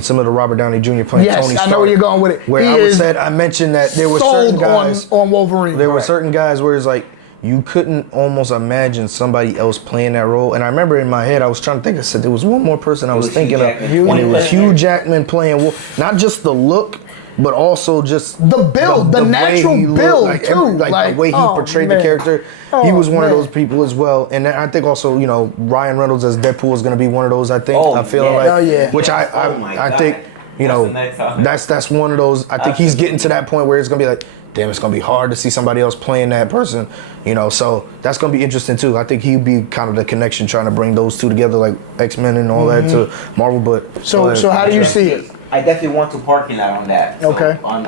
similar to Robert Downey Jr. playing Yes, Tony I Stark. know where you're going with it. Where I mentioned that there were certain sold guys on Wolverine. There were certain guys where it's like you couldn't almost imagine somebody else playing that role. And I remember in my head I was trying to think. I said there was one more person I was thinking of, and it was Hugh Jackman playing Wolf. Not just the look, but also just the build, the natural build like, too. Like the way he portrayed the character. He was one of those people as well. And I think also, you know, Ryan Reynolds as Deadpool is going to be one of those. I think I'm feeling like, which I think, you know, that's one of those. I think he's getting to that point where it's going to be like, damn, it's going to be hard to see somebody else playing that person, you know. So that's going to be interesting too. I think he'd be kind of the connection trying to bring those two together, like X-Men and all that to Marvel. But so how do you see it? I definitely want to parking lot on that. So Okay. On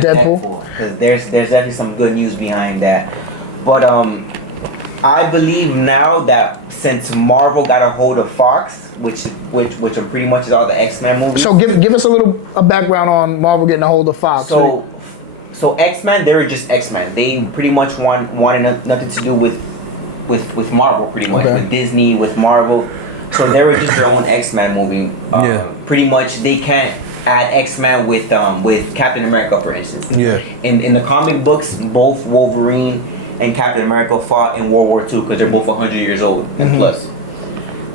Deadpool, because there's definitely some good news behind that. But I believe now that since Marvel got a hold of Fox, which are pretty much is all the X-Men movies. So give us a background on Marvel getting a hold of Fox. So X-Men, they were just X-Men. They pretty much wanted nothing to do with Marvel, pretty much with Disney, with Marvel. So they were just their own X-Men movie. Pretty much, they can't add X-Men with Captain America, for instance. Yeah. In the comic books, both Wolverine and Captain America fought in World War II because they're both 100 years old and plus.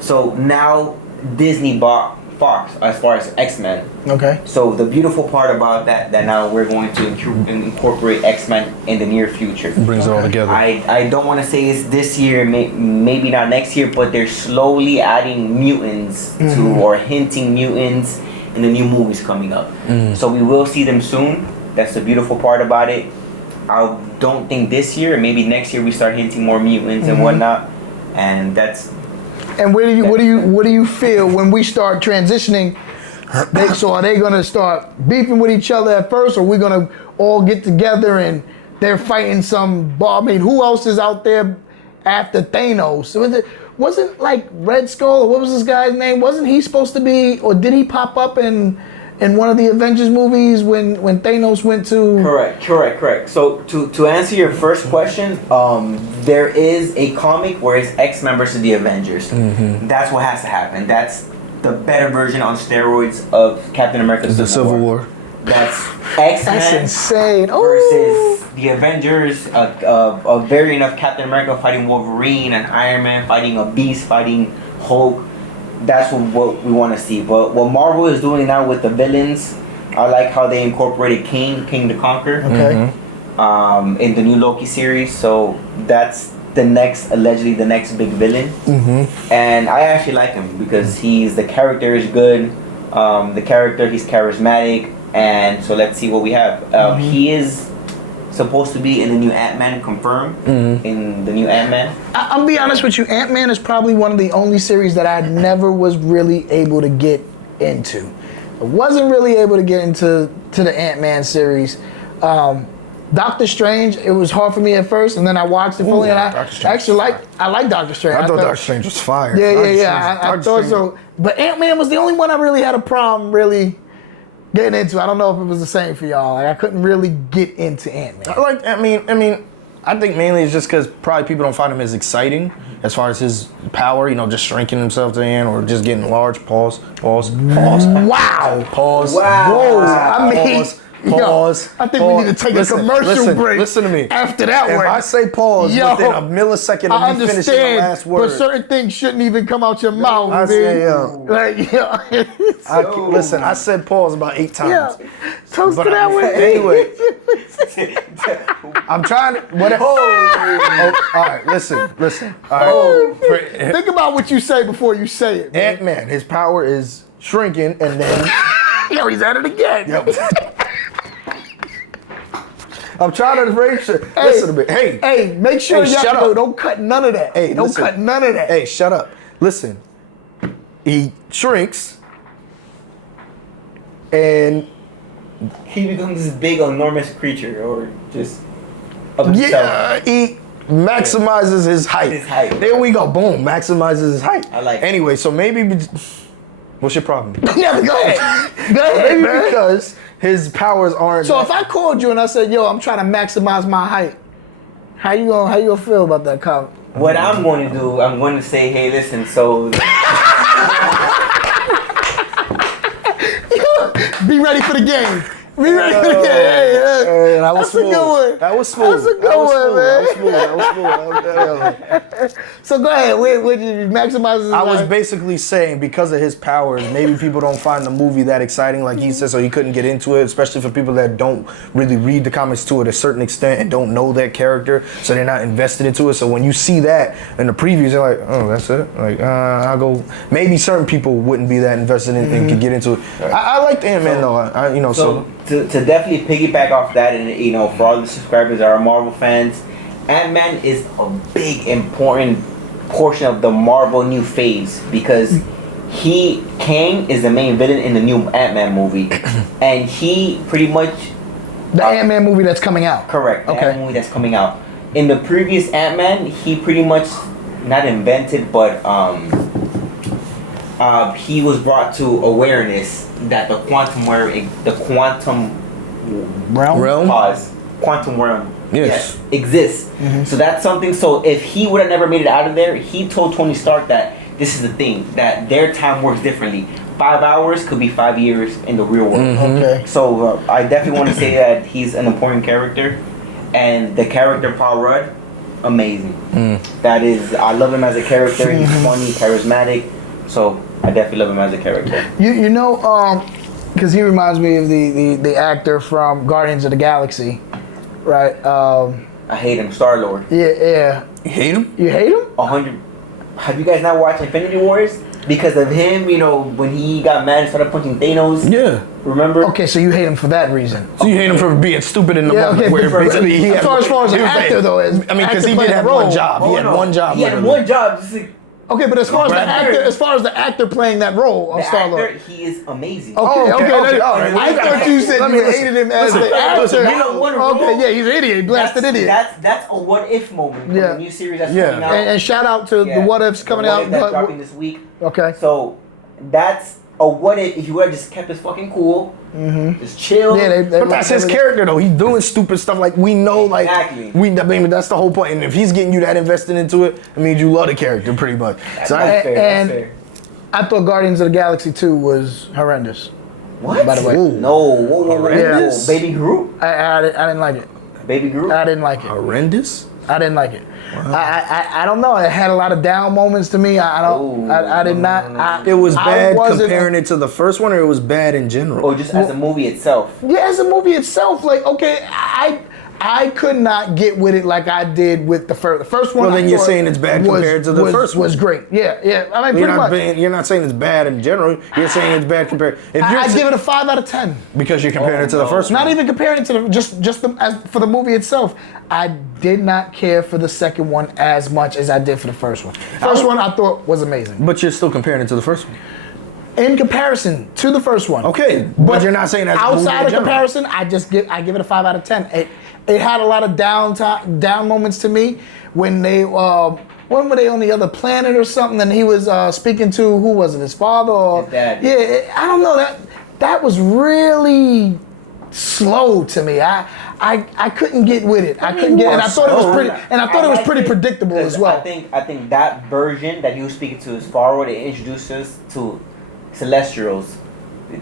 So now Disney bought Fox as far as X-Men. Okay. So the beautiful part about that now we're going to incorporate X-Men in the near future. Brings it all together. I don't want to say it's this year, maybe not next year, but they're slowly adding mutants to or hinting mutants in the new movies coming up. So we will see them soon. That's the beautiful part about it. I don't think this year, maybe next year we start hinting more mutants and whatnot, and that's. And what do you feel when we start transitioning? So are they gonna start beefing with each other at first, or are we gonna all get together and they're fighting some? I mean, who else is out there after Thanos? Wasn't like Red Skull, or what was this guy's name? Wasn't he supposed to be, or did he pop up in one of the Avengers movies when Thanos went to? Correct. So to answer your first question, there is a comic where it's X-Men versus the Avengers. That's what has to happen. That's the better version on steroids of Captain America: The Civil War. That's X-Men. That's insane. Versus the Avengers, a variant of Captain America fighting Wolverine, and Iron Man fighting a Beast, fighting Hulk. That's what we want to see. But what Marvel is doing now with the villains, I like how they incorporated King the Conqueror. Okay. In the new Loki series. So that's allegedly the next big villain. And I actually like him because the character is good. He's charismatic. And so let's see what we have. He is supposed to be in the new Ant-Man, confirmed in the new Ant-Man. I'll be honest with you, Ant-Man is probably one of the only series that I never was really able to get into. I wasn't really able to get into the Ant-Man series. Doctor Strange, it was hard for me at first, and then I watched it fully, and I actually like Doctor Strange. I thought Doctor Strange was fire. Yeah. I thought so. But Ant-Man was the only one I really had a problem really getting into. I don't know if it was the same for y'all. Like, I couldn't really get into Ant-Man. I think mainly it's just because probably people don't find him as exciting as far as his power, you know, just shrinking himself to the end or just getting large. Pause. Wow. Pause. Wow. Whoa. I mean, Pause. I think we need to take a commercial break. Listen to me. After that if one. I say pause within a millisecond I of you finishing the last word. but certain things shouldn't even come out your mouth. I say, listen, I said pause about 8 times. Yeah. Toast to that one. Anyway. I'm trying to. All right, listen. All right. Think about what you say before you say it. Ant-Man, his power is shrinking and then. Yo, he's at it again. Yep. I'm trying to make sure. Listen to me. Hey, make sure y'all don't cut none of that. Don't cut none of that. Hey, shut up. Listen. He shrinks and He becomes this big, enormous creature, or just of himself. yeah, he maximizes his height. There we go. Boom. Maximizes his height. I like it. Anyway, so maybe. What's your problem? Yeah, go ahead. Maybe because his powers aren't. So if I called you and I said, "Yo, I'm trying to maximize my height," how you gonna feel about that comment? What I'm going to do, I'm going to say, hey, listen, so be ready for the game. Be ready for the game. Hey, that was that's a good one. That was smooth. That's a good one, man. That was smooth. So go ahead. What did you maximize his I was life? basically saying because of his powers, maybe people don't find the movie that exciting, like he said, so he couldn't get into it, especially for people that don't really read the comics to a certain extent and don't know that character, so they're not invested into it. So when you see that in the previews, they're like, oh, that's it? Like, I'll go. Maybe certain people wouldn't be that invested in and could get into it. I like Ant-Man though, so to definitely piggyback off that, and for all the subscribers that are Marvel fans, Ant-Man is a big important portion of the Marvel new phase because Kang is the main villain in the new Ant-Man movie, and he pretty much the Ant-Man movie that's coming out. Correct. The Okay. Ant-Man movie that's coming out. In the previous Ant-Man, he pretty much not invented, but he was brought to awareness that the quantum realm Yes. exists. So that's something. So if he would have never made it out of there, he told Tony Stark that this is the thing, that their time works differently. 5 hours could be 5 years in the real world. Okay. So I definitely want to say that he's an important character, and the character Paul Rudd, amazing. That is, I love him as a character. He's funny, charismatic. So I definitely love him as a character. You know, because he reminds me of the actor from Guardians of the Galaxy, right? I hate him, Star-Lord. Yeah. you hate him? You hate him? 100. Have you guys not watched Infinity Wars? Because of him, when he got mad and started punching Thanos. Yeah. Remember? Okay, so you hate him for that reason. So you hate him for being stupid in the Yeah, moment, okay, where but basically he had. as far as an he was actor though, I mean, because he did have one job. He had one job. He had literally. one job. Just like, Okay, but as far as the actor playing that role of the Star-Lord. actor, he is amazing. Okay. all right. I thought you said you hated him as the actor. listen, Okay, yeah, he's an idiot, blasted idiot. That's a what if moment from Yeah. the new series that's Yeah. coming out. And shout out to the What Ifs coming What out. If that's dropping this week. Okay. So that's a what if you would have just kept his fucking cool, just chill. Yeah, But that's his character though. He's doing stupid stuff like we know, like Exactly. I mean, that's the whole point. And if he's getting you that invested into it, it means you love the character pretty much. So That's fair. and- That's fair. I thought Guardians of the Galaxy 2 was horrendous. What? By the way. No. Whoa. Horrendous? Baby Groot. I didn't like it. Baby Groot. I didn't like it. horrendous. I didn't like it. I don't know. It had a lot of down moments to me. I did not. It was bad wasn't- comparing it to the first one, or it was bad in general. Or just as a movie itself. Yeah, as a movie itself, like okay, I could not get with it like I did with the first. The first one. Well, then I you're thought saying it's bad compared to the first one. Was great. Yeah. I mean, pretty much. You're not saying it's bad in general. You're saying it's bad compared. If you're I give it a 5 out of 10. because you're comparing it to the first one. Not even comparing it to for the movie itself. I did not care for the second one as much as I did for the first one. First one I thought was amazing. But you're still comparing it to the first one. In comparison to the first one. Okay, but you're not saying that's a movie in outside of general. comparison. I give it a 5 out of 10. It had a lot of down moments to me when they when were they on the other planet or something, and he was speaking to who was it, his father or His dad. Yeah, I don't know, that was really slow to me. I couldn't get with it. I couldn't get, and I thought it was pretty, and I thought it was pretty predictable as well. I think that version that he was speaking to his father, it introduced us to Celestials,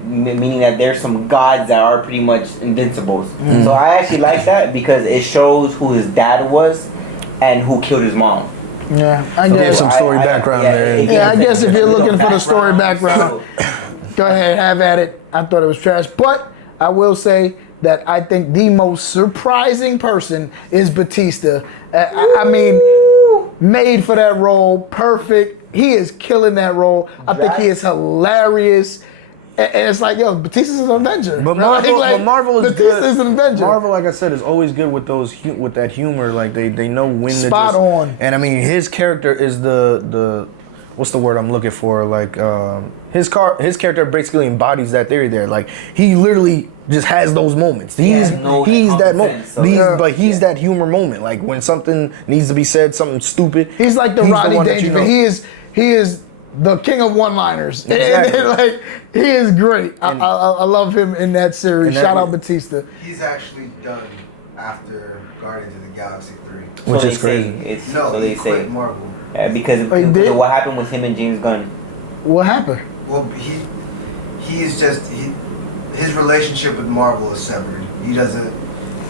meaning that there's some gods that are pretty much invincibles. So I actually like that because it shows who his dad was and who killed his mom. Yeah, I There's guess. some story background there. Yeah, I guess if you're looking for the story background. background, go ahead, have at it. I thought it was trash, but I will say that I think the most surprising person is Batista. I mean, made for that role, perfect. He is killing that role. I think he is hilarious. And it's like, yo, Batista's an Avenger. But right? Marvel is Batista's good. an Avenger. Marvel, like I said, is always good with with that humor. Like they know when to Spot on. And I mean, his character is the what's the word I'm looking for? Like his character basically embodies that theory there. Like he literally just has those moments. He's that moment. But he's that humor moment. Like when something needs to be said, something stupid. He's like the Rodney Dangerfield. He is the king of one-liners. Exactly. And, like, he is great. I love him in that series. Shout out Batista. He's actually done after Guardians of the Galaxy 3. Which So is they crazy. say it's No, so he they quit say Marvel. because Oh, he did? of what happened with him and James Gunn. What happened? Well, his relationship with Marvel is severed. He doesn't.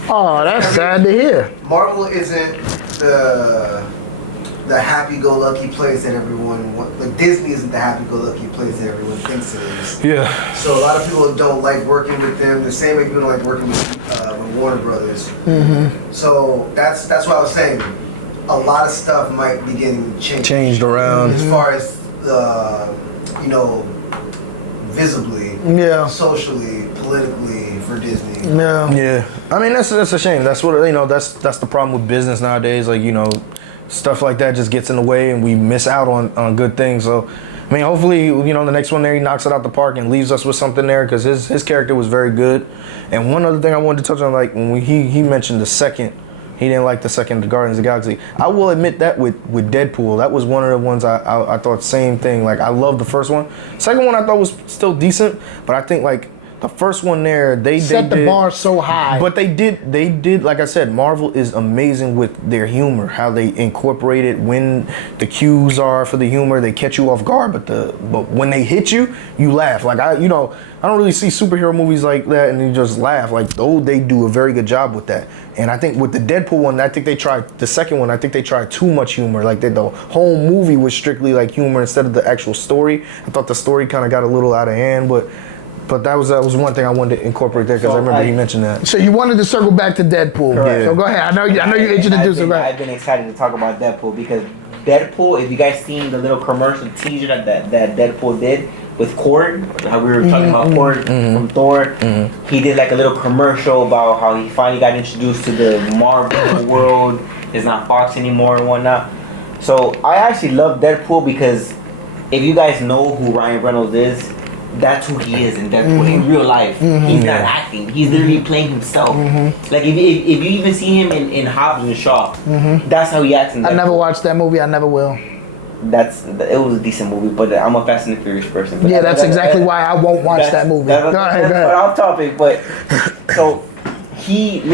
Oh, that's sad to hear. Marvel isn't the happy-go-lucky place that everyone like. Disney isn't the happy-go-lucky place that everyone thinks it is. Yeah. So a lot of people don't like working with them. The same way people don't like working with Warner Brothers. So that's what I was saying. A lot of stuff might be getting changed around. as far as visibly, socially, politically for Disney. Yeah. I mean, that's a shame. That's what that's the problem with business nowadays. Like, stuff like that just gets in the way, and we miss out on good things. So, I mean, hopefully, the next one there, he knocks it out the park and leaves us with something there, because his character was very good. And one other thing I wanted to touch on, like when he mentioned the second. He didn't like the second Guardians of the Galaxy. I will admit that with Deadpool, that was one of the ones I thought same thing. Like, I loved the first one. Second one I thought was still decent, but I think like the first one there, they Set the bar so high. But they did, like I said, Marvel is amazing with their humor, how they incorporate it, when the cues are for the humor, they catch you off guard, but when they hit you, you laugh. Like, I don't really see superhero movies like that and you just laugh. Like, they do a very good job with that. And I think with the Deadpool one, the second one, I think they tried too much humor. Like, the whole movie was strictly like humor instead of the actual story. I thought the story kind of got a little out of hand, but that was one thing I wanted to incorporate there, because I remember he mentioned that. So you wanted to circle back to Deadpool. Correct. So go ahead. I know you introduced it right. I've been excited to talk about Deadpool because Deadpool, if you guys seen the little commercial teaser that Deadpool did with Cord, how we were talking about Cord from Thor, he did like a little commercial about how he finally got introduced to the Marvel world. It's not Fox anymore and whatnot. So I actually love Deadpool because if you guys know who Ryan Reynolds is, that's who he is in Deadpool in real life. He's not acting. He's literally playing himself. Like if you even see him in Hobbs and Shaw, that's how he acts in Deadpool. I never watched that movie. I never will. It was a decent movie, but I'm a Fast and the Furious person. But Yeah, that's exactly why I won't watch that movie. Go ahead. But off topic, but so he's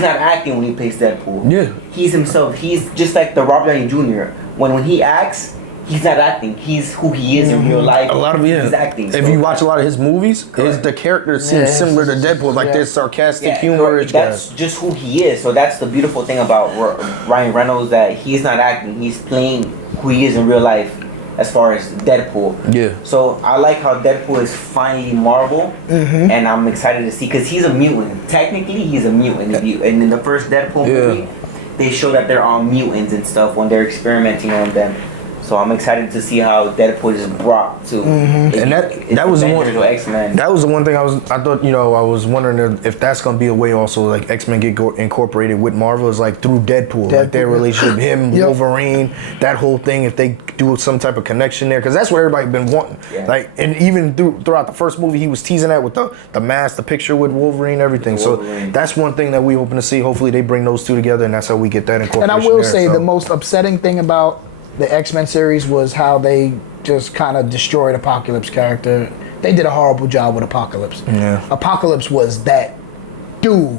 not acting when he plays Deadpool. Yeah. He's himself. He's just like the Robert Downey Jr. When he acts, he's not acting. He's who he is in real life. A lot of he's acting. If you watch a lot of his movies, the character seems similar to Deadpool, like this sarcastic, humorous guy. That's just who he is. So that's the beautiful thing about Ryan Reynolds, that he's not acting. He's playing who he is in real life, as far as Deadpool. Yeah. So I like how Deadpool is finally Marvel, and I'm excited to see, because he's a mutant. Technically, he's a mutant. And in the first Deadpool movie, they show that they're all mutants and stuff when they're experimenting on them. So I'm excited to see how Deadpool is brought to. And that was the one. X-Men. That was the one thing I thought. I was wondering if that's gonna be a way also, like X-Men get incorporated with Marvel, is like through Deadpool. Like their relationship, him, Wolverine, that whole thing. If they do some type of connection there, because that's what everybody been wanting. Yeah. Like, and even throughout the first movie, he was teasing that with the mask, the picture with Wolverine, everything. Wolverine. So that's one thing that we hoping to see. Hopefully they bring those two together, and that's how we get that incorporation. And I will there, say the most upsetting thing about the X-Men series was how they just kind of destroyed Apocalypse character. They did a horrible job with Apocalypse. Yeah. Apocalypse was that dude. You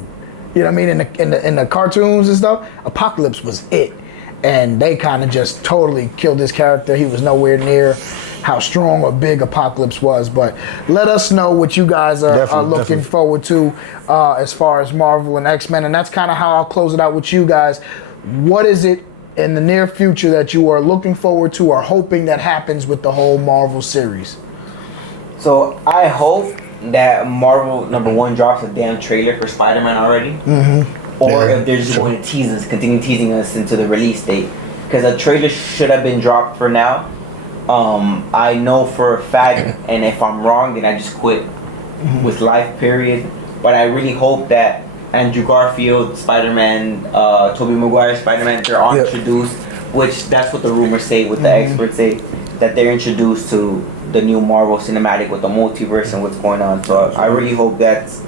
know what I mean? In the cartoons and stuff, Apocalypse was it. And they kind of just totally killed his character. He was nowhere near how strong or big Apocalypse was. But let us know what you guys are looking forward to as far as Marvel and X-Men. And that's kind of how I'll close it out with you guys. What is it in the near future that you are looking forward to or hoping that happens with the whole Marvel series? So I hope that Marvel #1 drops a damn trailer for Spider-Man already, or if they're just going to continue teasing us into the release date, because a trailer should have been dropped for now. I know for a fact, and if I'm wrong, then I just quit with life. Period. But I really hope that Andrew Garfield, Spider-Man, Tobey Maguire, Spider-Man, they're all introduced, which that's what the rumors say, what the experts say, that they're introduced to the new Marvel cinematic with the multiverse and what's going on. So I really hope that's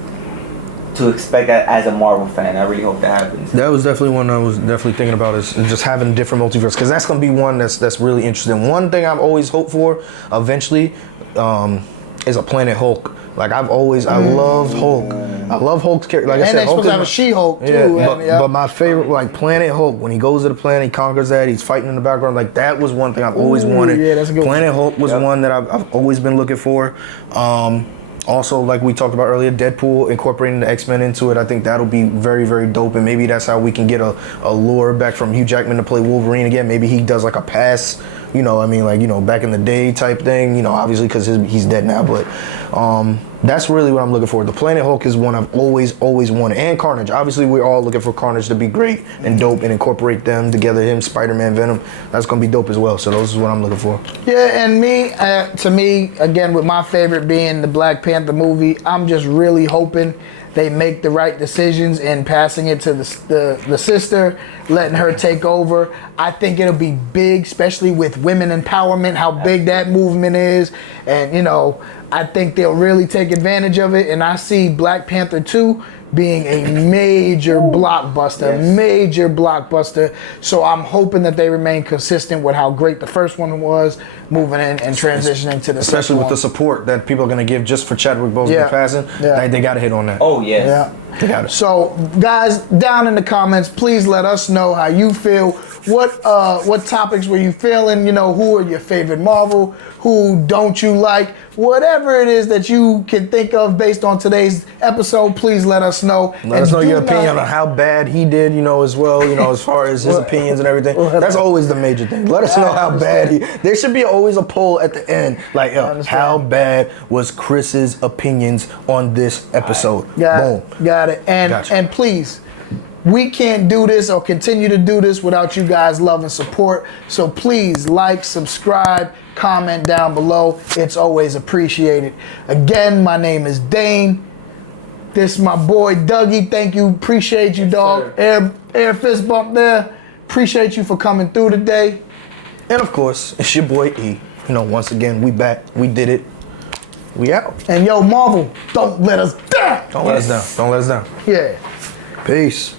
to expect that as a Marvel fan. I really hope that happens. That was definitely one I was definitely thinking about, is just having a different multiverse, because that's going to be one that's really interesting. One thing I've always hoped for eventually is a Planet Hulk. Like I loved Hulk. I love Hulk's character. Like I said, they're supposed to have a She-Hulk too. But my favorite, like Planet Hulk, when he goes to the planet, he conquers that, he's fighting in the background. Like that was one thing I've always wanted. Yeah, that's a good Planet Hulk was one that I've always been looking for. Also, like we talked about earlier, Deadpool incorporating the X-Men into it, I think that'll be very, very dope. And maybe that's how we can get a lure back from Hugh Jackman to play Wolverine again. Maybe he does like a pass, back in the day type thing, obviously because he's dead now. But that's really what I'm looking for. The Planet Hulk is one I've always wanted. And Carnage. Obviously, we're all looking for Carnage to be great and dope and incorporate them together. Him, Spider-Man, Venom. That's going to be dope as well. So those is what I'm looking for. Yeah, and to me, again, with my favorite being the Black Panther movie, I'm just really hoping they make the right decisions in passing it to the sister, letting her take over. I think it'll be big, especially with women empowerment, how big that movement is. And, I think they'll really take advantage of it. And I see Black Panther 2 being a major blockbuster. So I'm hoping that they remain consistent with how great the first one was, moving in and transitioning to the especially second with one. the support that people are going to give just for Chadwick Boseman passing. They got to hit on that. Oh, yes. Yeah. They got it. So, guys, down in the comments, please let us know how you feel. What topics were you feeling? Who are your favorite Marvel? Who don't you like? Whatever it is that you can think of based on today's episode, please let us know. Let us know your opinion on how bad he did, as well, as far as his opinions and everything. That's always the major thing. Let us know how bad there should be always a poll at the end. Like, how bad was Chris's opinions on this episode? Boom. Got it. And please, we can't do this or continue to do this without you guys' love and support. So please like, subscribe, comment down below. It's always appreciated. Again, my name is Dane. This is my boy Dougie. Thank you. Appreciate you, dog. Air fist bump there. Appreciate you for coming through today. And of course, it's your boy E. Once again, we back. We did it. We out. And yo, Marvel, don't let us down. Don't let us down. Don't let us down. Yeah. Peace.